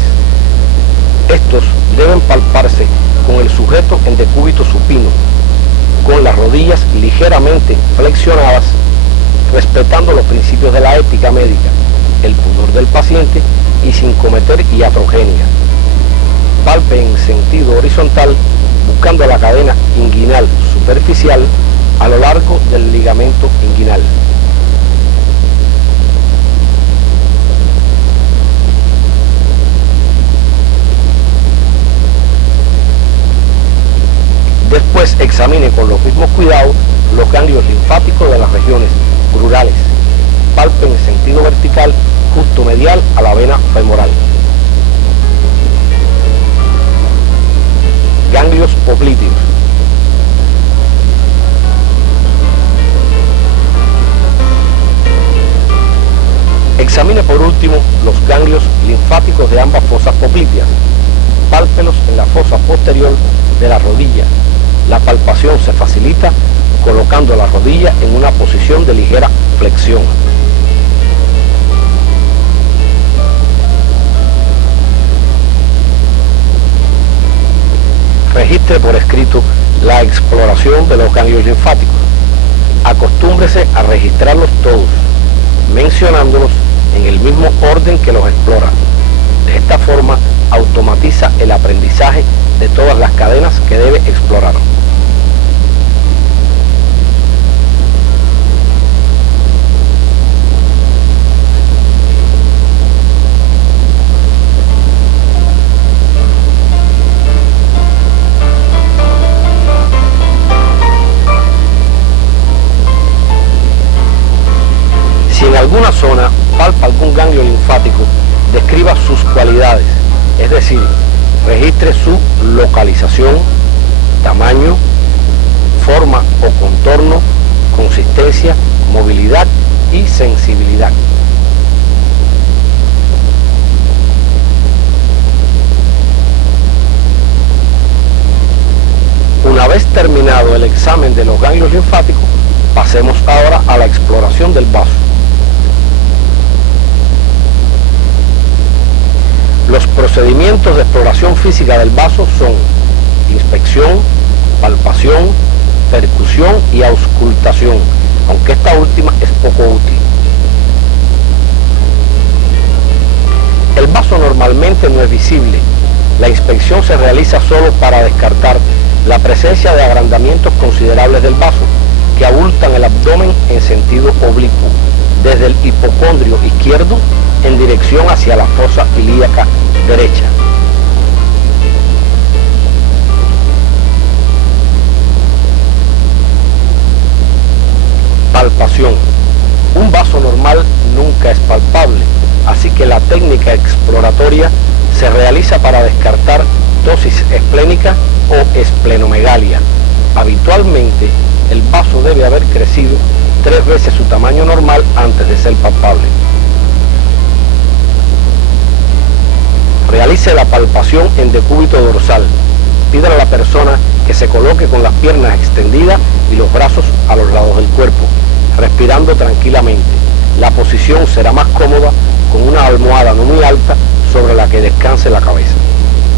Estos deben palparse con el sujeto en decúbito supino, con las rodillas ligeramente flexionadas, respetando los principios de la ética médica, el pudor del paciente y sin cometer iatrogenia. Palpe en sentido horizontal, buscando la cadena inguinal superficial a lo largo del ligamento inguinal. Después examine con los mismos cuidados los ganglios linfáticos de las regiones crurales. Palpe en sentido vertical, justo medial a la vena femoral. Ganglios popliteos. Examine por último los ganglios linfáticos de ambas fosas popliteas. Pálpelos en la fosa posterior de la rodilla. La palpación se facilita colocando la rodilla en una posición de ligera flexión. Registre por escrito la exploración de los ganglios linfáticos. Acostúmbrese a registrarlos todos, mencionándolos en el mismo orden que los explora. De esta forma, automatiza el aprendizaje de todas las cadenas que debe explorar. Si en alguna zona palpa algún ganglio linfático, describa sus cualidades, es decir, registre su localización, tamaño, forma o contorno, consistencia, movilidad y sensibilidad. Una vez terminado el examen de los ganglios linfáticos, pasemos ahora a la exploración del vaso. Los procedimientos de exploración física del vaso son inspección, palpación, percusión y auscultación, aunque esta última normalmente no es visible. La inspección se realiza solo para descartar la presencia de agrandamientos considerables del vaso que abultan el abdomen en sentido oblicuo, desde el hipocondrio izquierdo en dirección hacia la fosa ilíaca derecha. Palpación. Un vaso normal nunca es palpable, así que la técnica exploratoria se realiza para descartar ptosis esplénica o esplenomegalia. Habitualmente, el vaso debe haber crecido 3 veces su tamaño normal antes de ser palpable. Realice la palpación en decúbito dorsal. Pídale a la persona que se coloque con las piernas extendidas y los brazos a los lados del cuerpo, respirando tranquilamente. La posición será más cómoda con una almohada no muy alta sobre la que descanse la cabeza.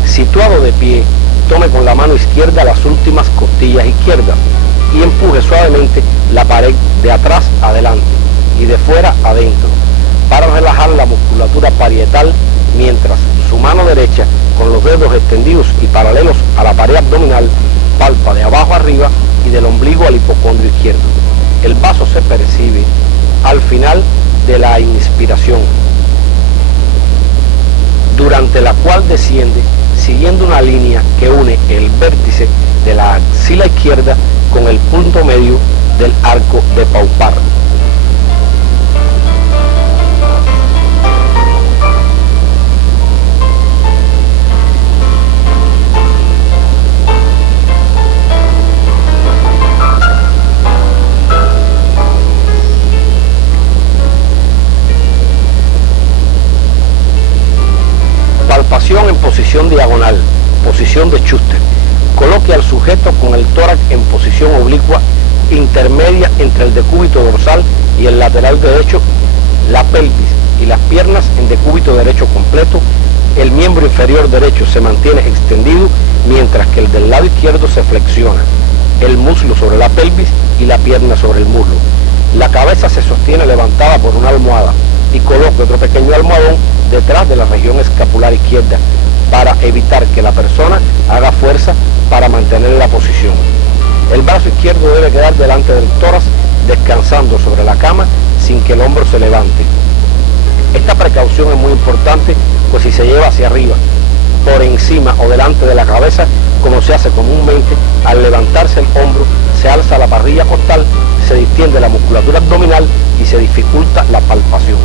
Situado de pie, tome con la mano izquierda las últimas costillas izquierdas y empuje suavemente la pared de atrás adelante y de fuera adentro para relajar la musculatura parietal, mientras su mano derecha, con los dedos extendidos y paralelos a la pared abdominal, palpa de abajo arriba y del ombligo al hipocondrio izquierdo. El vaso se percibe al final de la inspiración, durante la cual desciende siguiendo una línea que une el vértice de la axila izquierda con el punto medio del arco de Paupar. Palpación en posición diagonal, posición de Schuster. Coloque al sujeto con el tórax en posición oblicua intermedia entre el decúbito dorsal y el lateral derecho, la pelvis y las piernas en decúbito derecho completo. El miembro inferior derecho se mantiene extendido mientras que el del lado izquierdo se flexiona. El muslo sobre la pelvis y la pierna sobre el muslo. La cabeza se sostiene levantada por una almohada y coloque otro pequeño almohadón detrás de la región escapular izquierda para evitar que la persona haga fuerza para mantener la posición. El brazo izquierdo debe quedar delante del tórax, descansando sobre la cama sin que el hombro se levante. Esta precaución es muy importante, pues si se lleva hacia arriba, por encima o delante de la cabeza, como se hace comúnmente, al levantarse el hombro se alza la parrilla costal, se distiende la musculatura abdominal y se dificulta la palpación.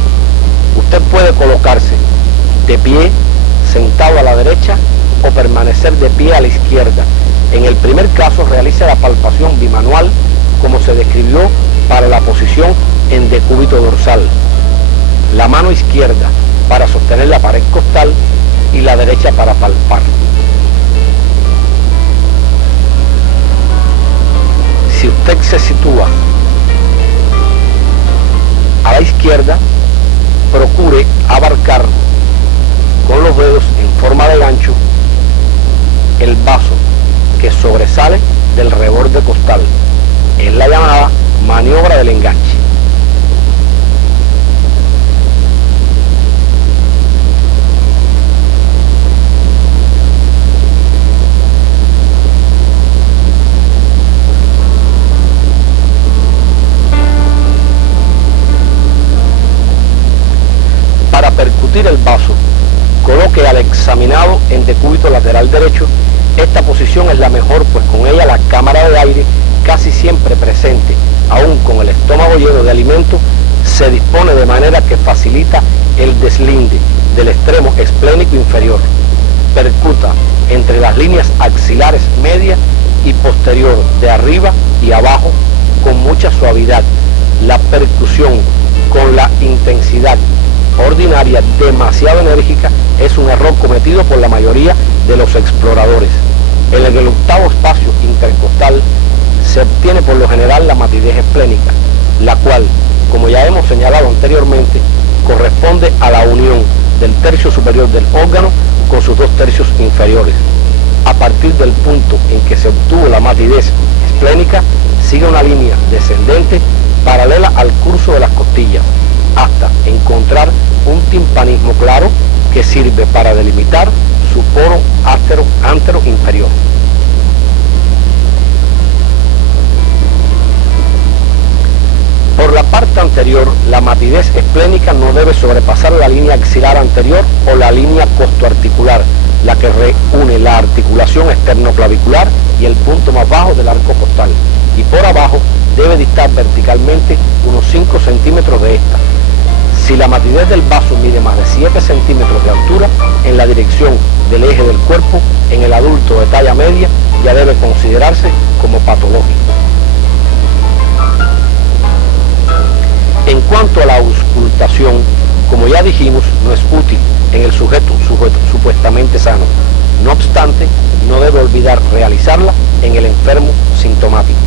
Usted puede colocarse de pie, sentado a la derecha o permanecer de pie a la izquierda. En el primer caso realice la palpación bimanual como se describió para la posición en decúbito dorsal. La mano izquierda para sostener la pared costal y la derecha para palpar. Si usted se sitúa a la izquierda, procure abarcar con los dedos en forma de gancho el vaso que sobresale del reborde costal. Es la llamada maniobra del enganche. Para percutir el vaso, coloque al examinado en decúbito lateral derecho. Esta posición es la mejor, pues con ella la cámara de aire, casi siempre presente, aún con el estómago lleno de alimento, se dispone de manera que facilita el deslinde del extremo esplénico inferior. Percuta entre las líneas axilares media y posterior, de arriba y abajo, con mucha suavidad. La percusión con la intensidad ordinaria demasiado enérgica es un error cometido por la mayoría de los exploradores. En el octavo espacio intercostal se obtiene por lo general la matidez esplénica, la cual, como ya hemos señalado anteriormente, corresponde a la unión del tercio superior del órgano con sus 2 tercios inferiores. A partir del punto en que se obtuvo la matidez esplénica, sigue una línea descendente paralela al curso de las costillas, hasta encontrar un timpanismo claro que sirve para delimitar su poro antero inferior. Por la parte anterior, la matidez esplénica no debe sobrepasar la línea axilar anterior o la línea costoarticular, la que reúne la articulación esternoclavicular y el punto más bajo del arco costal, y por abajo debe distar verticalmente unos 5 centímetros de esta. Si la matidez del vaso mide más de 7 centímetros de altura en la dirección del eje del cuerpo, en el adulto de talla media ya debe considerarse como patológico. En cuanto a la auscultación, como ya dijimos, no es útil en el sujeto supuestamente sano. No obstante, no debe olvidar realizarla en el enfermo sintomático.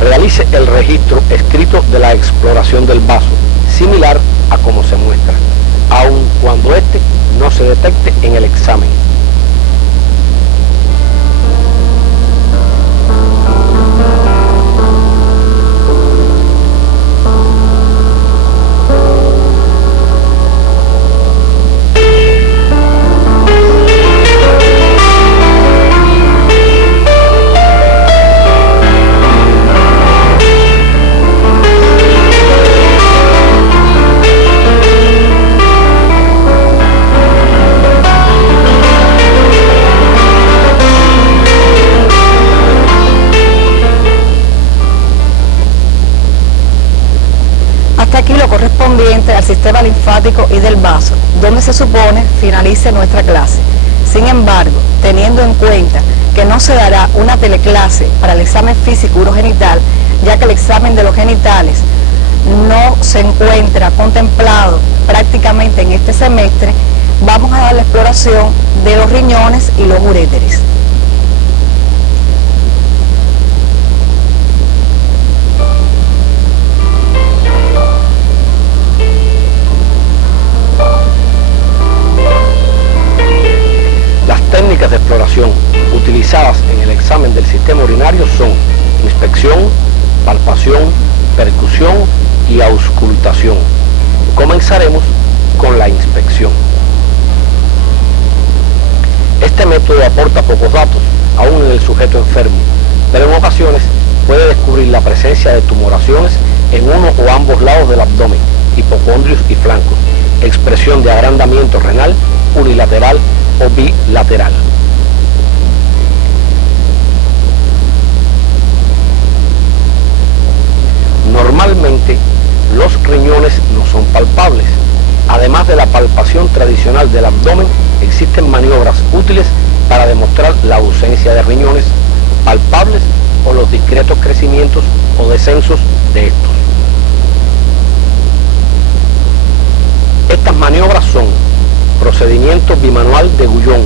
Realice el registro escrito de la exploración del vaso, similar a como se muestra, aun cuando éste no se detecte en el examen. Al sistema linfático y del vaso, donde se supone finalice nuestra clase. Sin embargo, teniendo en cuenta que no se dará una teleclase para el examen físico urogenital, ya que el examen de los genitales no se encuentra contemplado prácticamente en este semestre, vamos a dar la exploración de los riñones y los uréteres. De exploración utilizadas en el examen del sistema urinario son inspección, palpación, percusión y auscultación. Comenzaremos con la inspección. Este método aporta pocos datos, aún en el sujeto enfermo, pero en ocasiones puede descubrir la presencia de tumoraciones en uno o ambos lados del abdomen, hipocondrios y flancos, expresión de agrandamiento renal unilateral o bilateral. Normalmente los riñones no son palpables. Además de la palpación tradicional del abdomen, existen maniobras útiles para demostrar la ausencia de riñones palpables o los discretos crecimientos o descensos de estos. Estas maniobras son procedimiento bimanual de Guyon,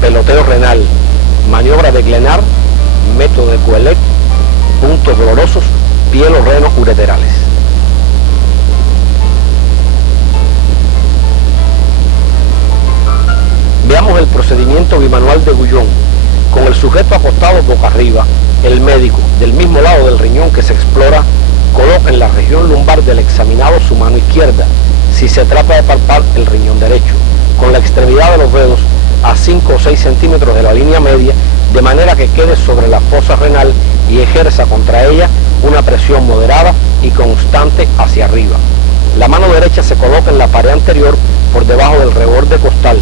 peloteo renal, maniobra de Glenard, método de Coelet, puntos dolorosos, pielo-renos ureterales. Veamos el procedimiento bimanual de Guyon. Con el sujeto acostado boca arriba, el médico, del mismo lado del riñón que se explora, coloca en la región lumbar del examinado su mano izquierda, si se trata de palpar el riñón derecho, con la extremidad de los dedos a 5 o 6 centímetros de la línea media, de manera que quede sobre la fosa renal y ejerza contra ella una presión moderada y constante hacia arriba. La mano derecha se coloca en la pared anterior por debajo del reborde costal,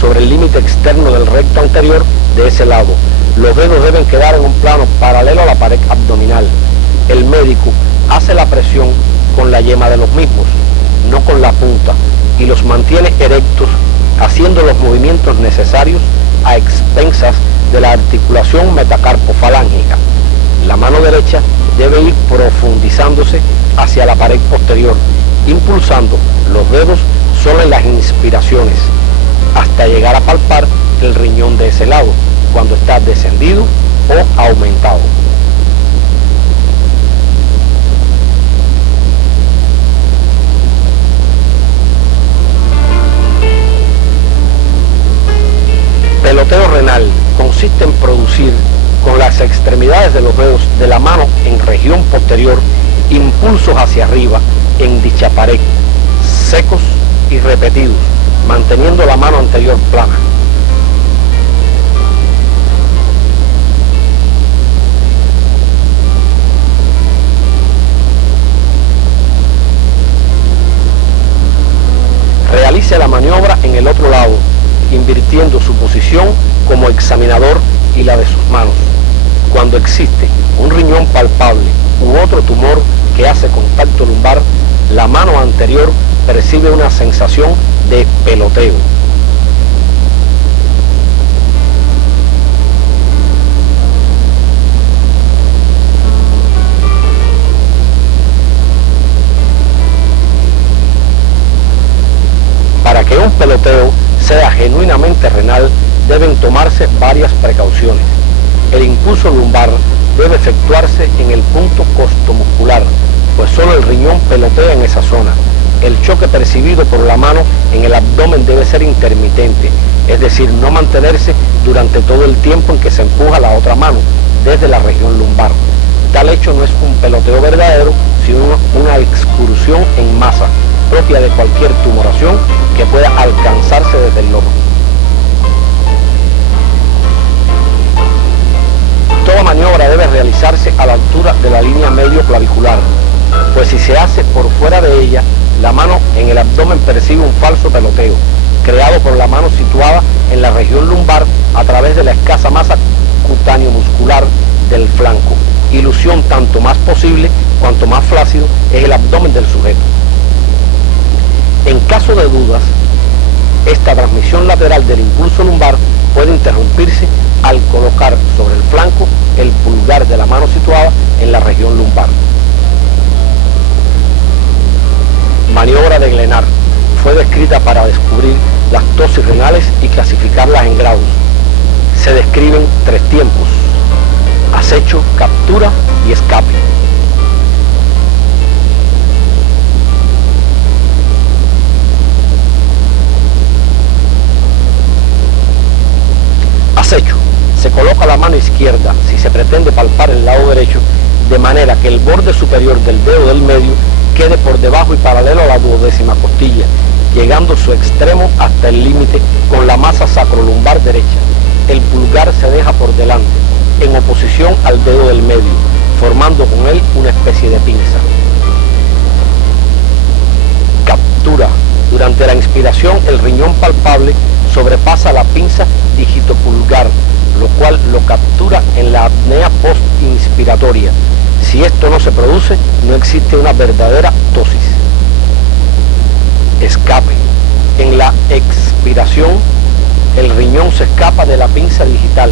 sobre el límite externo del recto anterior de ese lado. Los dedos deben quedar en un plano paralelo a la pared abdominal. El médico hace la presión con la yema de los mismos, no con la punta, y los mantiene erectos, haciendo los movimientos necesarios a expensas de la articulación metacarpofalángica. La mano derecha debe ir profundizándose hacia la pared posterior, impulsando los dedos solo en las inspiraciones, hasta llegar a palpar el riñón de ese lado, cuando está descendido o aumentado. Peloteo renal consiste en producir con las extremidades de los dedos de la mano en región posterior impulsos hacia arriba en dicha pared, secos y repetidos, manteniendo la mano anterior plana. Realice la maniobra en el otro lado, invirtiendo su posición como examinador y la de sus manos. Cuando existe un riñón palpable u otro tumor que hace contacto lumbar, la mano anterior percibe una sensación de peloteo. Para que un peloteo sea genuinamente renal, deben tomarse varias precauciones. El impulso lumbar debe efectuarse en el punto costomuscular, pues solo el riñón pelotea en esa zona. El choque percibido por la mano en el abdomen debe ser intermitente, es decir, no mantenerse durante todo el tiempo en que se empuja la otra mano desde la región lumbar. Tal hecho no es un peloteo verdadero, sino una excursión en masa, propia de cualquier tumoración que pueda alcanzarse desde el lomo. Toda maniobra debe realizarse a la altura de la línea medio clavicular, pues si se hace por fuera de ella, la mano en el abdomen percibe un falso peloteo, creado por la mano situada en la región lumbar a través de la escasa masa cutáneo-muscular del flanco, ilusión tanto más posible cuanto más flácido es el abdomen del sujeto. En caso de dudas, esta transmisión lateral del impulso lumbar puede interrumpirse al colocar sobre el flanco el pulgar de la mano situada en la región lumbar. Maniobra de Glenard fue descrita para descubrir las tosis renales y clasificarlas en grados. Se describen 3 tiempos: acecho, captura y escape. Acecho. Se coloca la mano izquierda, si se pretende palpar el lado derecho, de manera que el borde superior del dedo del medio quede por debajo y paralelo a la 12ª costilla, llegando su extremo hasta el límite con la masa sacrolumbar derecha. El pulgar se deja por delante, en oposición al dedo del medio, formando con él una especie de pinza. Captura. Durante la inspiración, el riñón palpable sobrepasa la pinza digitopulgar, lo cual lo captura en la apnea postinspiratoria. Si esto no se produce, no existe una verdadera tosis. Escape. En la expiración, el riñón se escapa de la pinza digital,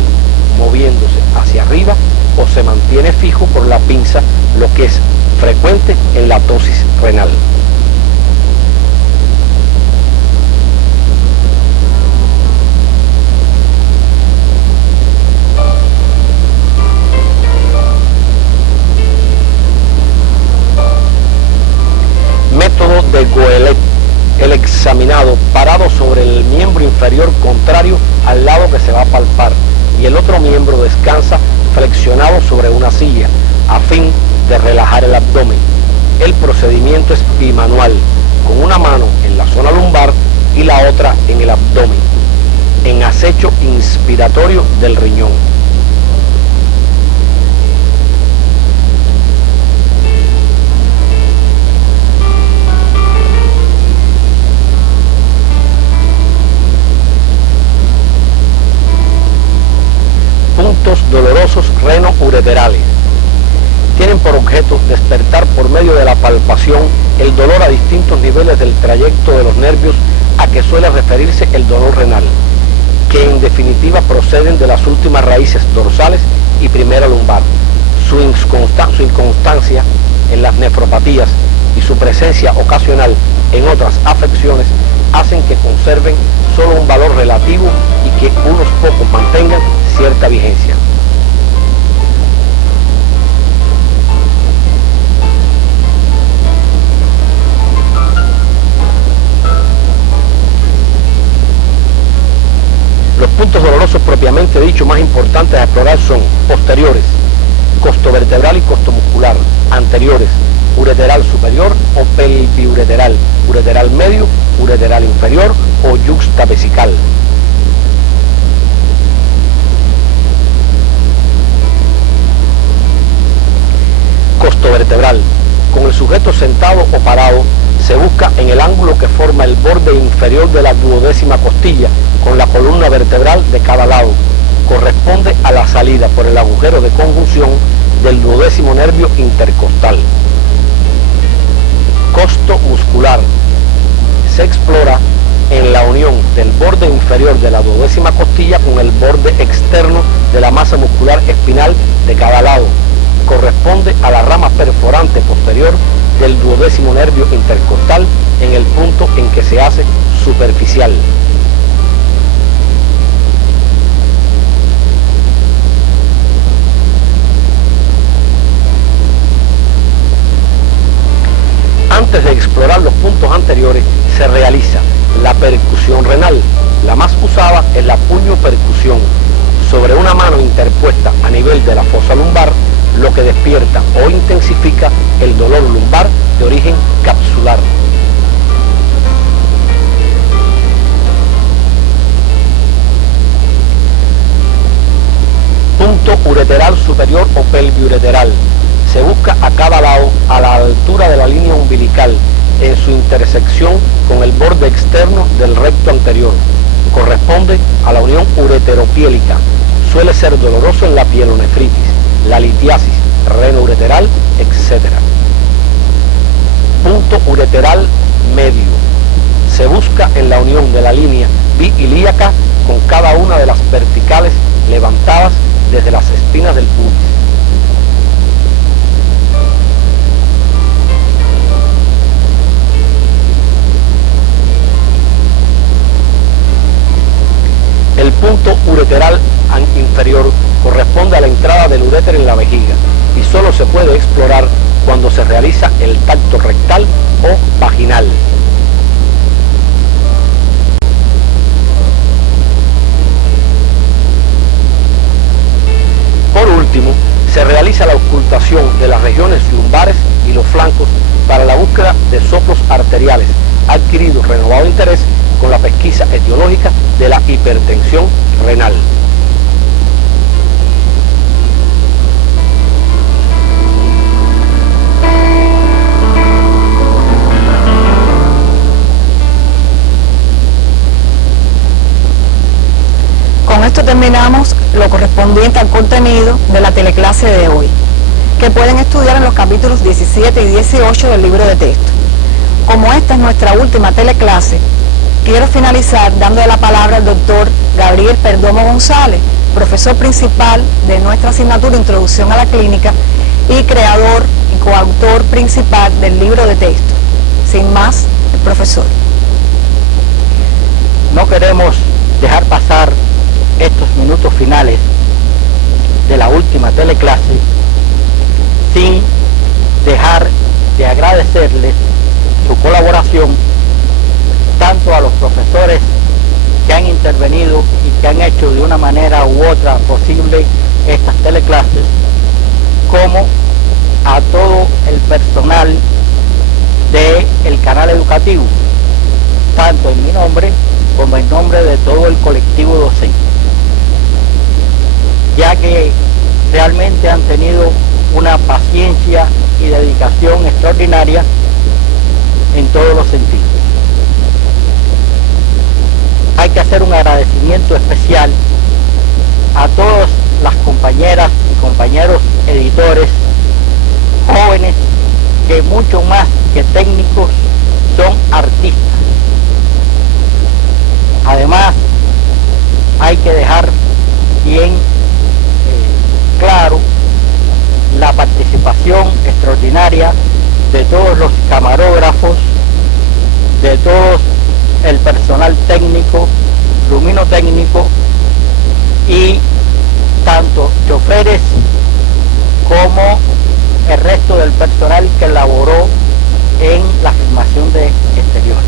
moviéndose hacia arriba o se mantiene fijo por la pinza, lo que es frecuente en la tosis renal. Método de Goelet. El examinado parado sobre el miembro inferior contrario al lado que se va a palpar y el otro miembro descansa flexionado sobre una silla a fin de relajar el abdomen. El procedimiento es bimanual, con una mano en la zona lumbar y la otra en el abdomen, en acecho inspiratorio del riñón. Puntos dolorosos reno-ureterales. Tienen por objeto despertar por medio de la palpación el dolor a distintos niveles del trayecto de los nervios a que suele referirse el dolor renal, que en definitiva proceden de las últimas raíces dorsales y primera lumbar. Su inconstancia en las nefropatías y su presencia ocasional en otras afecciones hacen que conserven solo un valor relativo y que unos pocos mantengan cierta vigencia. Los puntos dolorosos propiamente dicho más importantes a explorar son posteriores, costovertebral y costomuscular, anteriores, ureteral superior o pelviureteral, ureteral medio, ureteral inferior o yuxtavesical. Costovertebral. Con el sujeto sentado o parado, se busca en el ángulo que forma el borde inferior de la duodécima costilla con la columna vertebral de cada lado. Corresponde a la salida por el agujero de conjunción del duodécimo nervio intercostal. Costo muscular. Se explora en la unión del borde inferior de la duodécima costilla con el borde externo de la masa muscular espinal de cada lado. Corresponde a la rama perforante posterior del duodécimo nervio intercostal en el punto en que se hace superficial. Antes de explorar los puntos anteriores, se realiza la percusión renal. La más usada es la puño-percusión sobre una mano interpuesta a nivel de la fosa lumbar, lo que despierta o intensifica el dolor lumbar de origen capsular. Punto ureteral superior o pelviureteral. Se busca a cada lado a la altura de la línea umbilical, en su intersección con el borde externo del recto anterior. Corresponde a la unión ureteropiélica. Suele ser doloroso en la pielonefritis, la litiasis, renoureteral, etc. Punto ureteral medio. Se busca en la unión de la línea biilíaca con cada una de las verticales levantadas desde las espinas del pubis. El punto ureteral inferior corresponde a la entrada del uréter en la vejiga y solo se puede explorar cuando se realiza el tacto rectal o vaginal. Por último, se realiza la ocultación de las regiones lumbares y los flancos para la búsqueda de soplos arteriales. Ha adquirido renovado interés con la pesquisa etiológica de la hipertensión renal. Con esto terminamos lo correspondiente al contenido de la teleclase de hoy, que pueden estudiar en los capítulos 17 y 18 del libro de texto. Como esta es nuestra última teleclase, quiero finalizar dándole la palabra al doctor Gabriel Perdomo González, profesor principal de nuestra asignatura Introducción a la Clínica y creador y coautor principal del libro de texto. Sin más, el profesor. No queremos dejar pasar estos minutos finales de la última teleclase sin dejar de agradecerles su colaboración tanto a los profesores que han intervenido y que han hecho de una manera u otra posible estas teleclases, como a todo el personal del canal educativo, tanto en mi nombre como en nombre de todo el colectivo docente, ya que realmente han tenido una paciencia y dedicación extraordinaria en todos los sentidos. Hay que hacer un agradecimiento especial a todas las compañeras y compañeros editores jóvenes que mucho más que técnicos son artistas. Además, hay que dejar bien claro la participación extraordinaria de todos los camarógrafos, de todo el personal técnico, luminotécnico y tanto choferes como el resto del personal que laboró en la filmación de exteriores.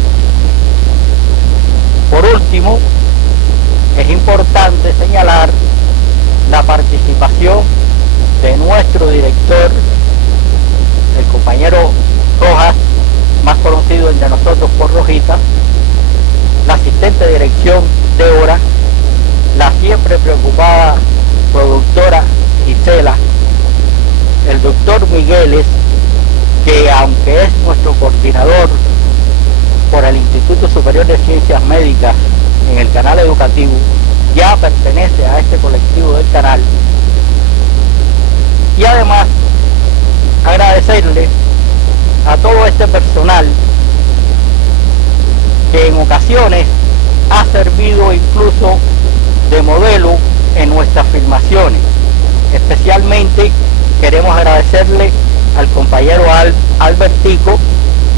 Por último, es importante señalar la participación de nuestro director, el compañero siempre preocupada productora Gisela, el doctor Migueles, que aunque es nuestro coordinador por el Instituto Superior de Ciencias Médicas en el canal educativo, ya pertenece a este colectivo del canal. Y además agradecerle a todo este personal que en ocasiones ha servido incluso de modelo en nuestras filmaciones. Especialmente queremos agradecerle al compañero Albertico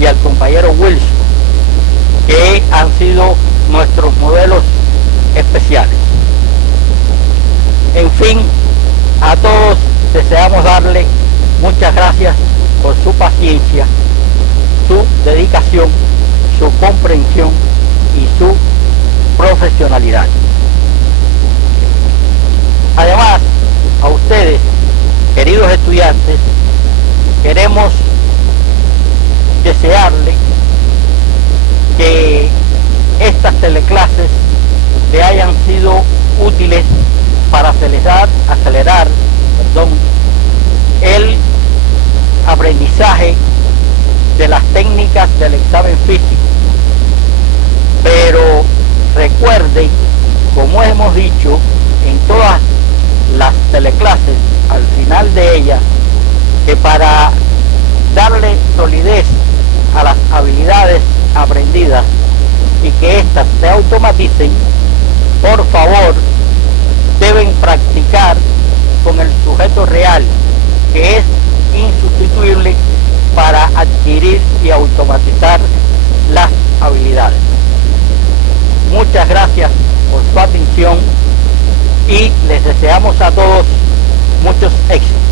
y al compañero Wilson, que han sido nuestros modelos especiales. En fin, a todos deseamos darle muchas gracias por su paciencia, su dedicación, su comprensión y su profesionalidad. Además, a ustedes, queridos estudiantes, queremos desearle que estas teleclases le hayan sido útiles para acelerar el aprendizaje de las técnicas del examen físico. Pero recuerden, como hemos dicho en todas las teleclases, al final de ellas, que para darle solidez a las habilidades aprendidas y que éstas se automaticen, por favor, deben practicar con el sujeto real, que es insustituible para adquirir y automatizar las habilidades. Muchas gracias por su atención y les deseamos a todos muchos éxitos.